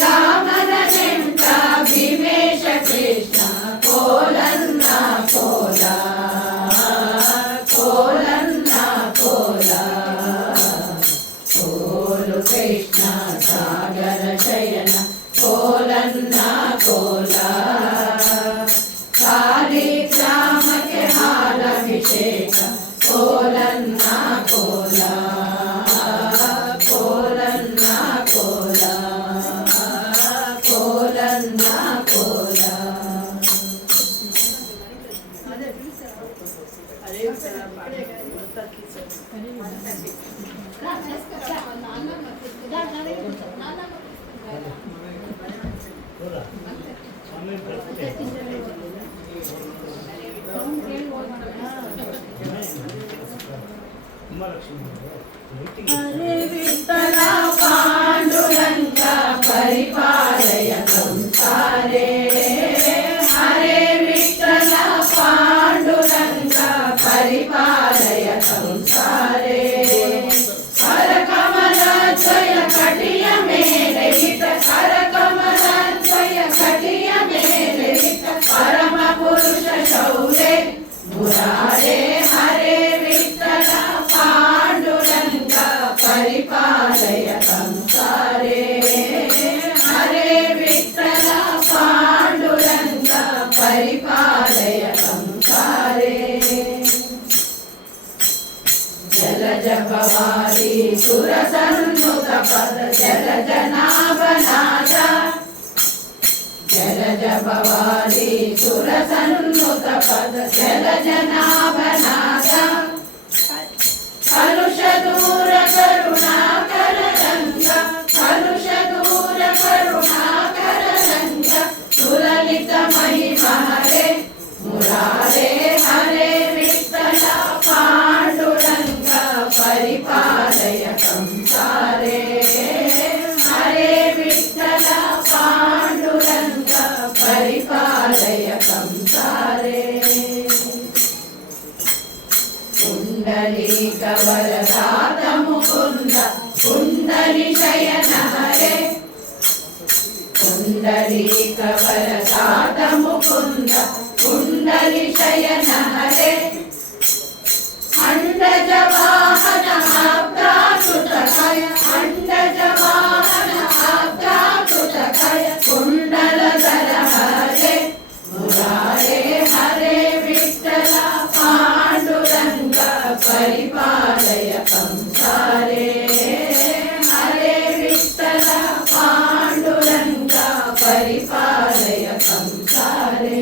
ರಾಮನ ನೆಂಟ ಭೀಮೇಶ ಕೃಷ್ಣ ಕೋಲನ್ನ ಕೋಲ ಕೋಲನ್ನ ಕೋಲ ಕೋಲು ಕೃಷ್ಣ ಸಾಗರ ಶಯನ ಕೋಲನ್ನ ಕೋಲ ಸಾಲಿಗ್ರಾಮಕ್ಕೆ ಹಾಲಭಿಷೇಕ ಕೋಲನ್ನ ಕೋಲ ಕೋಲನ್ನ ಕೋಲ ಕೋಲನ್ನ ಕೋಲ ಹರೇ ವಿಠಲ ಪಾಂಡುರಂಗ ಪರಿಪಾಲಯ ಸಂಸಾರೇ ಹರೇ ವಿಠಲ ಪಾಂಡುರಂಗ ಪರಿಪಾಲಯ ಸಂಸಾರೇ ಕರಕಮಲ ಜಯ ಕಟಿಯ ಮೇಲೆ ಇಟ್ಟ ಕರಕಮಲ ಜಯ ಕಟಿಯ ಮೇಲೆ ಇಟ್ಟ ಪರಮ ಪುರುಷ ಶೌರ್ಯ ಮುರಾರೇ ಹರೇ ವಿಠಲ ಪಾಂಡುರಂಗ ಪರಿಪಾಲಯ ಸಂಸಾರೇ ಹರೇ ವಿಠಲ ಪಾಂಡುರಂಗ ಪರಿಪಾಲಯ ಸಂಸಾರೇ ಜಲಜ ಭವಾರಿ ಸುರಸನ್ನುತ ಪದ ಜಲಜನಾಭನಾದ ಜಲಜ ಭವಾರಿ ಸುರಸನ್ನುತ ಪದ ಜಲಜನಾಭನಾದ ಕಲುಷ ದೂರ ಕರುಣಾಕರ ರಂಗ ಕಲುಷ ದೂರ ಕರುಣಾಕರ ರಂಗ ಸುಲಲಿತ ಮಹಿಮಹರೇ ಮುರಾರೇ ಹರೇ ವಿಠಲ ಪಾಂಡುರಂಗ ಪರಿಪಾಲಯ ಸಂಸಾರೇ पुण्डरीकवरदात मुकुन्द कुण्डली शयन हरे अण्डजवाहन आप्राकृतकय अण्डजवाहन आप्राकृतकय कुण्डलधर हरे मुरारे हरे विठ्ठल पाण्डुरङ्ग परिपालय संसारे हरे विठ्ठल पाण्डुरङ्ग परिपालय संसारे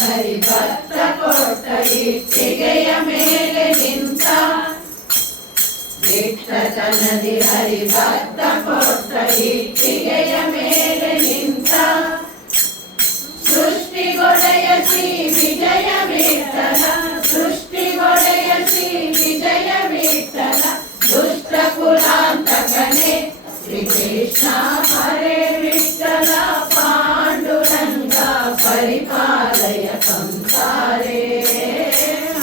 हरिभक्त कोट इಟ್ಟಿಗೆಯ ಮೇಲೆ ನಿಂತ ವಿಠ್ಠಲನದಿ ಹರಿಭಕ್ತ ಕೋಟ ಇಟ್ಟಿಗೆಯ ಮೇಲೆ ನಿಂತ ಸೃಷ್ಟಿಗೊಡೆಯ ಶ್ರೀ ವಿಜಯ ವಿಠ್ಠಲ ಸೃಷ್ಟಿಗೊಡೆಯ ಶ್ರೀ ವಿಜಯ ವಿಠ್ಠಲ ದುಷ್ಟ ಕುಲಾಂತಕನೇ ಶ್ರೀ ಕೃಷ್ಣ ಹರೇ ವಿಠ್ಠಲ ಪಾಂಡುರಂಗ ಪರಿಪಾಲಯ ಸಂಸಾರೇ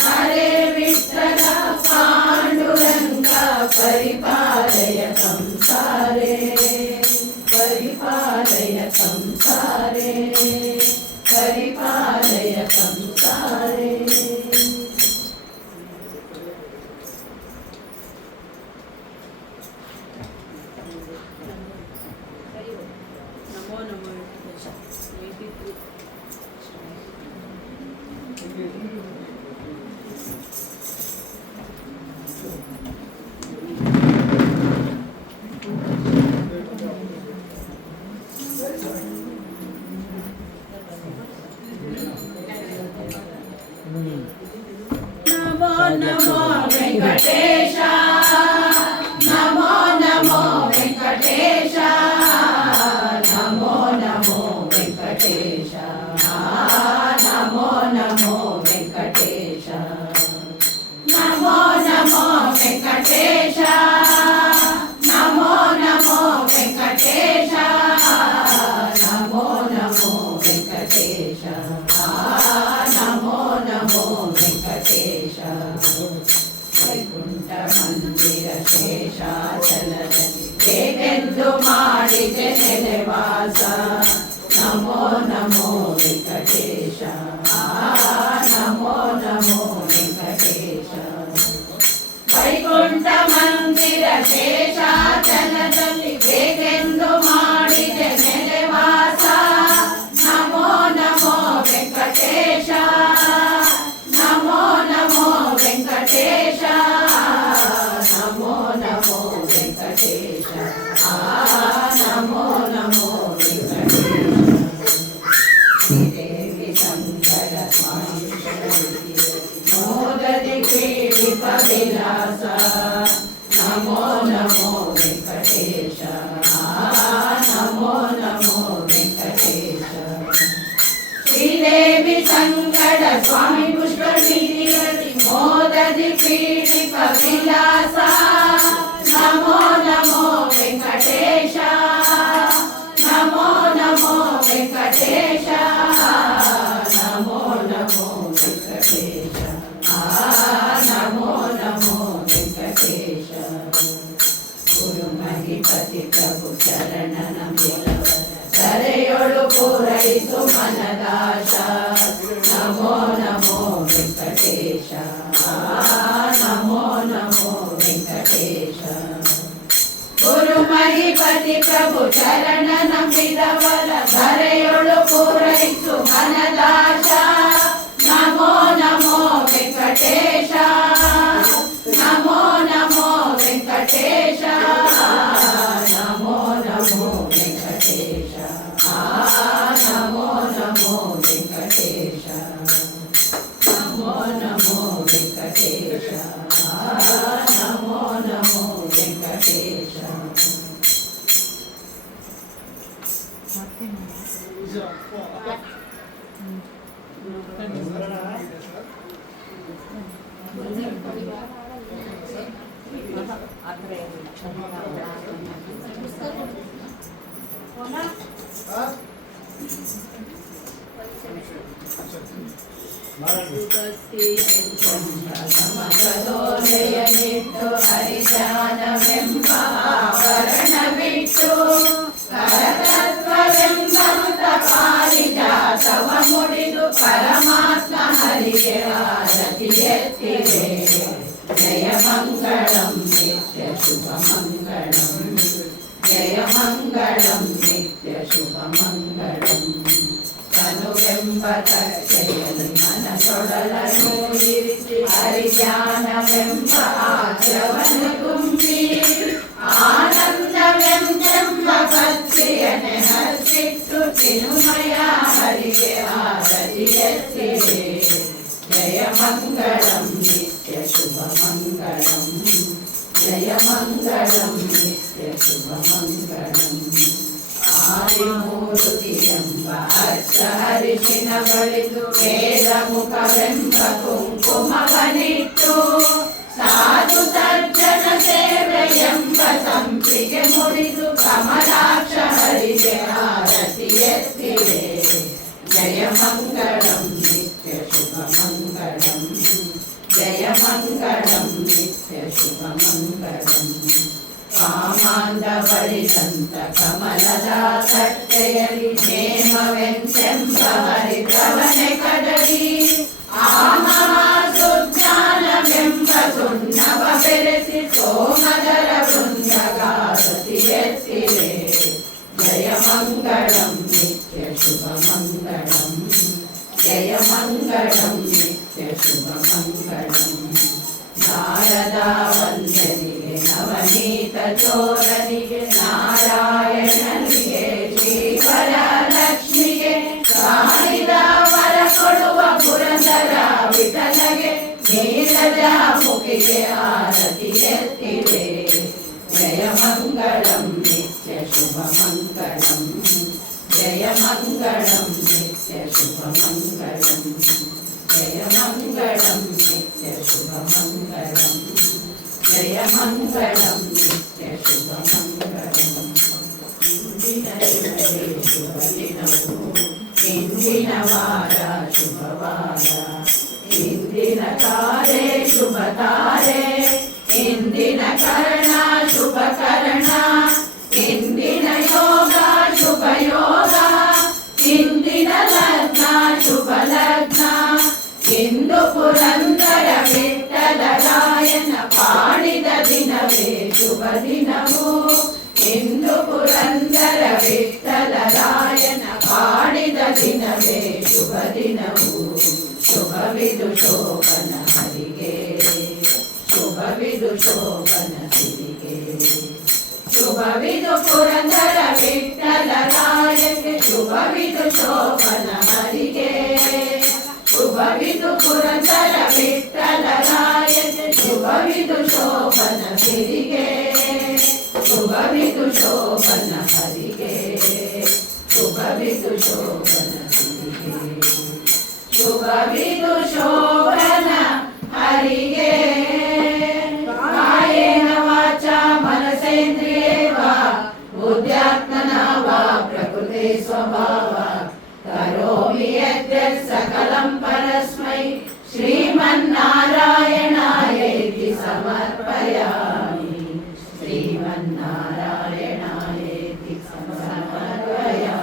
ಹರೇ ವಿಠ್ಠಲ ಪಾಂಡುರಂಗ ಪರಿಪಾಲಯ ಸಂಸಾರೇ ಪರಿಪಾಲಯ ಸಂಸಾರೇ ಪರಿಪಾಲಯ ಸಂಸಾರೇ ನಮೋ ನಮೋ नमो नमो वेंकटेश नमो नमो वेंकटेश नमो नमो वेंकटेश नमो नमो वेंकटेश नमो नमो वेंकटेश नमो नमो वेंकटेश नमो नमो वेंकटेश नमो नमो वेंकटेश वैकुंठ मंदिर शेषाचलದಲ್ಲಿ ಹೇಗೆಂದು ಮಾಡಿದೆ ನೆಲೆವಾಸ ನಮೋ ನಮೋ ವೆಂಕಟೇಶ ನಮೋ ನಮೋ ವೆಂಕಟೇಶ ವೈಕುಂಠ ಮಂದಿರ ಶೇಷಾಚಲದಲ್ಲಿ ಹೇಗೆಂದು ಮಾಡಿದೆ ನೆಲೆವಾಸ ನಮೋ ನಮೋ ವೆಂಕಟೇಶ ನಮೋ ನಮೋ ವೆಂಕಟೇಶ ನಮೋ ನಮೋ ವೆಂಕಟೇಶ ನಮೋ ನಮೋ ವೆಂಕಟೇಶ ದೇವಿ ಶಂಕರ ಸ್ವಾಮಿ ಮೋದದಿ ಪೀಡಿತ ವಿಲಾಸ ನಮೋ ನಮೋ ವೆಂಕಟೇಶ ನಮೋ ನಮೋ ವೆಂಕಟೇಶ ಶ್ರೀದೇವಿ ಸಂಗಡ ಸ್ವಾಮಿ ಪುಷ್ಪಗಿರಿಯಲ್ಲಿ ಮೋದದಿ ಪೀಡಿತ ವಿಲಾಸ ನಮೋ ನಮೋ ವೆಂಕಟೇಶ ನಮೋ ನಮೋ ವೆಂಕಟೇಶ ನಮೋ ನಮೋ ವೆಂಕಟೇಶ ನಮೋ ನಮೋ ವೆಂಕಟೇಶ ಗುರು ಮಹಿಪತಿ ಪ್ರಭು ಶರಣನ ಬಿಲವರ ಕರೆಯೊಳು ಪೂರೈಸು ಮನದಾಶ ನಮೋ ನಮೋ ವೆಂಕಟೇಶ ನಮೋ ನಮೋ ವೆಂಕಟೇಶ ಗುರು ಮಹಿಪತಿ ಪ್ರಭು ಚರಣ ನಂಬಿದವರ ಕರೆಯೊಳು ಪೂರೈಸು ಮನದಾಶ ನಮೋ ನಮೋ ವೆಂಕಟೇಶ ನಮೋ ನಮೋ ವೆಂಕಟೇಶ ನಮೋ ನಮೋ ವೆಂಕಟೇಶ ನಮೋ ನಮೋ ವೆಂಕಟೇಶ ನಮೋ ನಮೋ ವೆಂಕಟೇಶ ನಮೋ ನಮೋ ವೆಂಕಟೇಶ ಮತ್ತೆ ಸಮದೋಲೆಯನಿಟ್ಟು ಹರಿಜಾನವೆಂಬ ಆವರಣ ಬಿಟ್ಟು ಮಂಗಳಂ ನಿತ್ಯ ಶುಭ ಮಂಗಳಂ ತನುವೆಂಬ ತಟ್ಟೆಯಲ್ಲಿ ಮನಸೊಡಲನ್ನು ಇರಿಸಿ ಹರಿಧ್ಯಾನವೆಂಬ ಆದ್ಯವನ್ನು ತುಂಬಿ ಆನಂದವೆಂಬ ಭಕ್ತಿಯನೆ ಹರಿಸಿಟ್ಟು ತಿರುಮಯ ಹರಿಗೆ ಆರತಿ ಎತ್ತಿದೆ ಜಯ ಮಂಗಳಂ ನಿತ್ಯ ಶುಭ ಮಂಗಳಂ ಜಯ ಮಂಗಳಂ ನಿತ್ಯ ಶುಭ ಮಂಗಳಂ ಆದಿಮೂರ್ತಿ ಎಂಬ ಅರ್ಥ ಹರಿಶಿನ ಬಳಿದು ವೇದ ಮುಖವೆಂಬ ಕುಂಕುಮವನಿಟ್ಟು ಸಾಧು ಸಜ್ಜನ ಸೇವೆ ಎಂಬ ಸಂಪಿಗೆ ಮುಡಿದು ಕಮಲಾಕ್ಷ ಹರಿಗೆ ಆರತಿ ಎತ್ತಿದೆ ಜಯ ಮಂಗಳಂ ನಿತ್ಯ ಶುಭ ಮಂಗಳಂ ಜಯ ಮಂಗಳಂ ನಿತ್ಯ ಶುಭ ಮಂಗಳಂ ಕಾಮಾಂಧ ಬಳಿದಂತ ಕಮಲದ ಕಟ್ಟೆಯಲ್ಲಿ ನೇಮವೆಂತೆಂಬ ಹರಿದ್ರವನೆ ಕದಡಿ ಆಮಹಾಸುಜ್ಞಾನವೆಂಬ ಸುಣ್ಣವ ಬೆರೆಸಿ ಸೋಮದರ ವೃಂದಗಾರತಿ ಎತ್ತಿದೆ ಜಯ ಮಂಗಳಂ ನಿತ್ಯ ಶುಭ ಮಂಗಳಂ ಜಯ ಮಂಗಳಂ ನಿತ್ಯ ಶುಭ ಮಂಗಳಂ ನಾರದ ವಂದನಿಗೆ ನವನೀತ ಚೋರನಿಗೆ ನಾರಾಯಣನಿಗೆ ಶ್ರೀವರಲಕ್ಷ್ಮಿಗೆ ಕಾಣಿದ ವರ ಕೊಡುವ ಪುರಂದರ ವಿಠಲಗೆ ನೀರಜಾಮುಖಿಗೆ ಆರತಿ ಎತ್ತಿದೆ ಜಯ ಮಂಗಳಂ ನಿತ್ಯ ಶುಭ ಮಂಗಳಂ ಜಯ ಮಂಗಳಂ ನಿತ್ಯ ಶುಭ ಮಂಗಳಂ ಜಯ ಮಂಗಳಂ ನಿತ್ಯ ಶುಭ ಮಂಗಳಂ ಜಯ ಮಂಗಳಂ ನಿತ್ಯ ಶುಭ ಮಂಗಳಂ ಇಂದಿನ ದಿನವೇ ಶುಭ ದಿನವು ಇಂದಿನ ವಾರ ಶುಭವಾರ ಇಂದಿನ ತಾರೆ ಶುಭ ತಾರೆ ಇಂದಿನ ಕರ್ಣ ಶುಭ ಕರ್ಣ ಇಂದಿನ ಯೋಗ ಶುಭ ಯೋಗ ಇಂದಿನ ಲಗ್ನ ಶುಭ ಲಗ್ನ ಇಂದು ಪುರಂದರ ವಿಠಲರಾಯನ ಪಾಡಿದ ದಿನವೇ ಶುಭ ದಿನವು ಇಂದು ಪುರಂದರ ವಿಠಲರಾಯನ ಪಾಡಿದ ದಿನವೇ ಶುಭ ದಿನವು ಶುಭವಿದು ಶೋಭನ ಹರಿಗೆ ಶುಭವಿದು ಶೋಭನ ಸಿರಿಗೆ ಶುಭವಿದು ಪುರಂದರ ವಿಠಲರಾಯಕ್ಕೆ ಶುಭವಿದು ಶೋಭನ ಹರಿಗೆ ಶುಭವಿದು ಪುರಂದರ ವಿಠಲರಾಯಕ್ಕೆ ಶುಭವಿದು ಶೋಭನ ಸಿರಿಗೆ ಶುಭವಿದು ಶೋಭನ ಹರಿಗೆ ಶುಭವಿದು ಶೋಭನ ಸಿರಿಗೆ ಶುಭವಿದು ಶೋಭನ ಹರಿಗೆ ಕಾಯೇನ ವಾಚಾ ಮನಸೇಂದ್ರಿಯೇವ ಬುದ್ಧ್ಯಾತ್ಮನ ವಾ ಪ್ರಕೃತಿ ಸ್ವಭಾವ ಕರೋಮಿ ಯದ್ಯತ್ ಸಕಲಂ ಪರಸ್ಮೈ ಶ್ರೀಮನ್ನಾರಾಯಣಾಯೇತಿ ಸಮರ್ಪಯಾಮಿ ಶ್ರೀಮನ್ನಾರಾಯಣಾಯೇತಿ ಸಮರ್ಪಯಾಮಿ.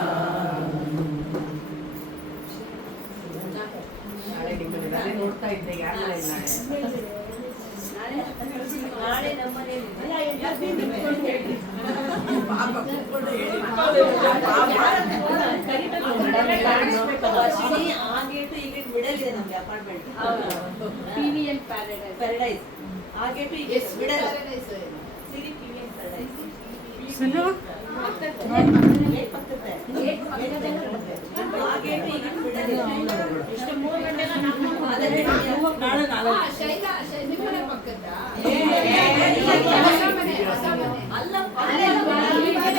ನೋಡ್ತಾ ಇದ್ದೆ ಯಾರು ನಾಳೆ ನಮ್ಮನೇಲಿ ಆ ಗೇಟು ಈ ಗೇಟ್ ಬಿಡಲಿದೆ ನಮ್ಗೆ ಅಪಾರ್ಟ್ಮೆಂಟ್ PVN ಪ್ಯಾರಡೈಸ್ ಆ ಗೇಟು ಈ ಗೇಟ್ ಬಿಡಲ್ಲ ಸಿರಿ PVN ಪ್ಯಾರಡೈಸ್ ಗೇಟ್ ಪಕ್ಕದ ಆ ಗೇಟು ಈ ಗೇಟ್ ಬಿಡಲಿಲ್ಲ ಎಷ್ಟು 3 ಗಂಟೆ ನಾಳೆ ಶೈಲಾ ನಿಮ್ಮನೆ ಪಕ್ಕದ ಅಲ್ಲ ಪಕ್ಕದ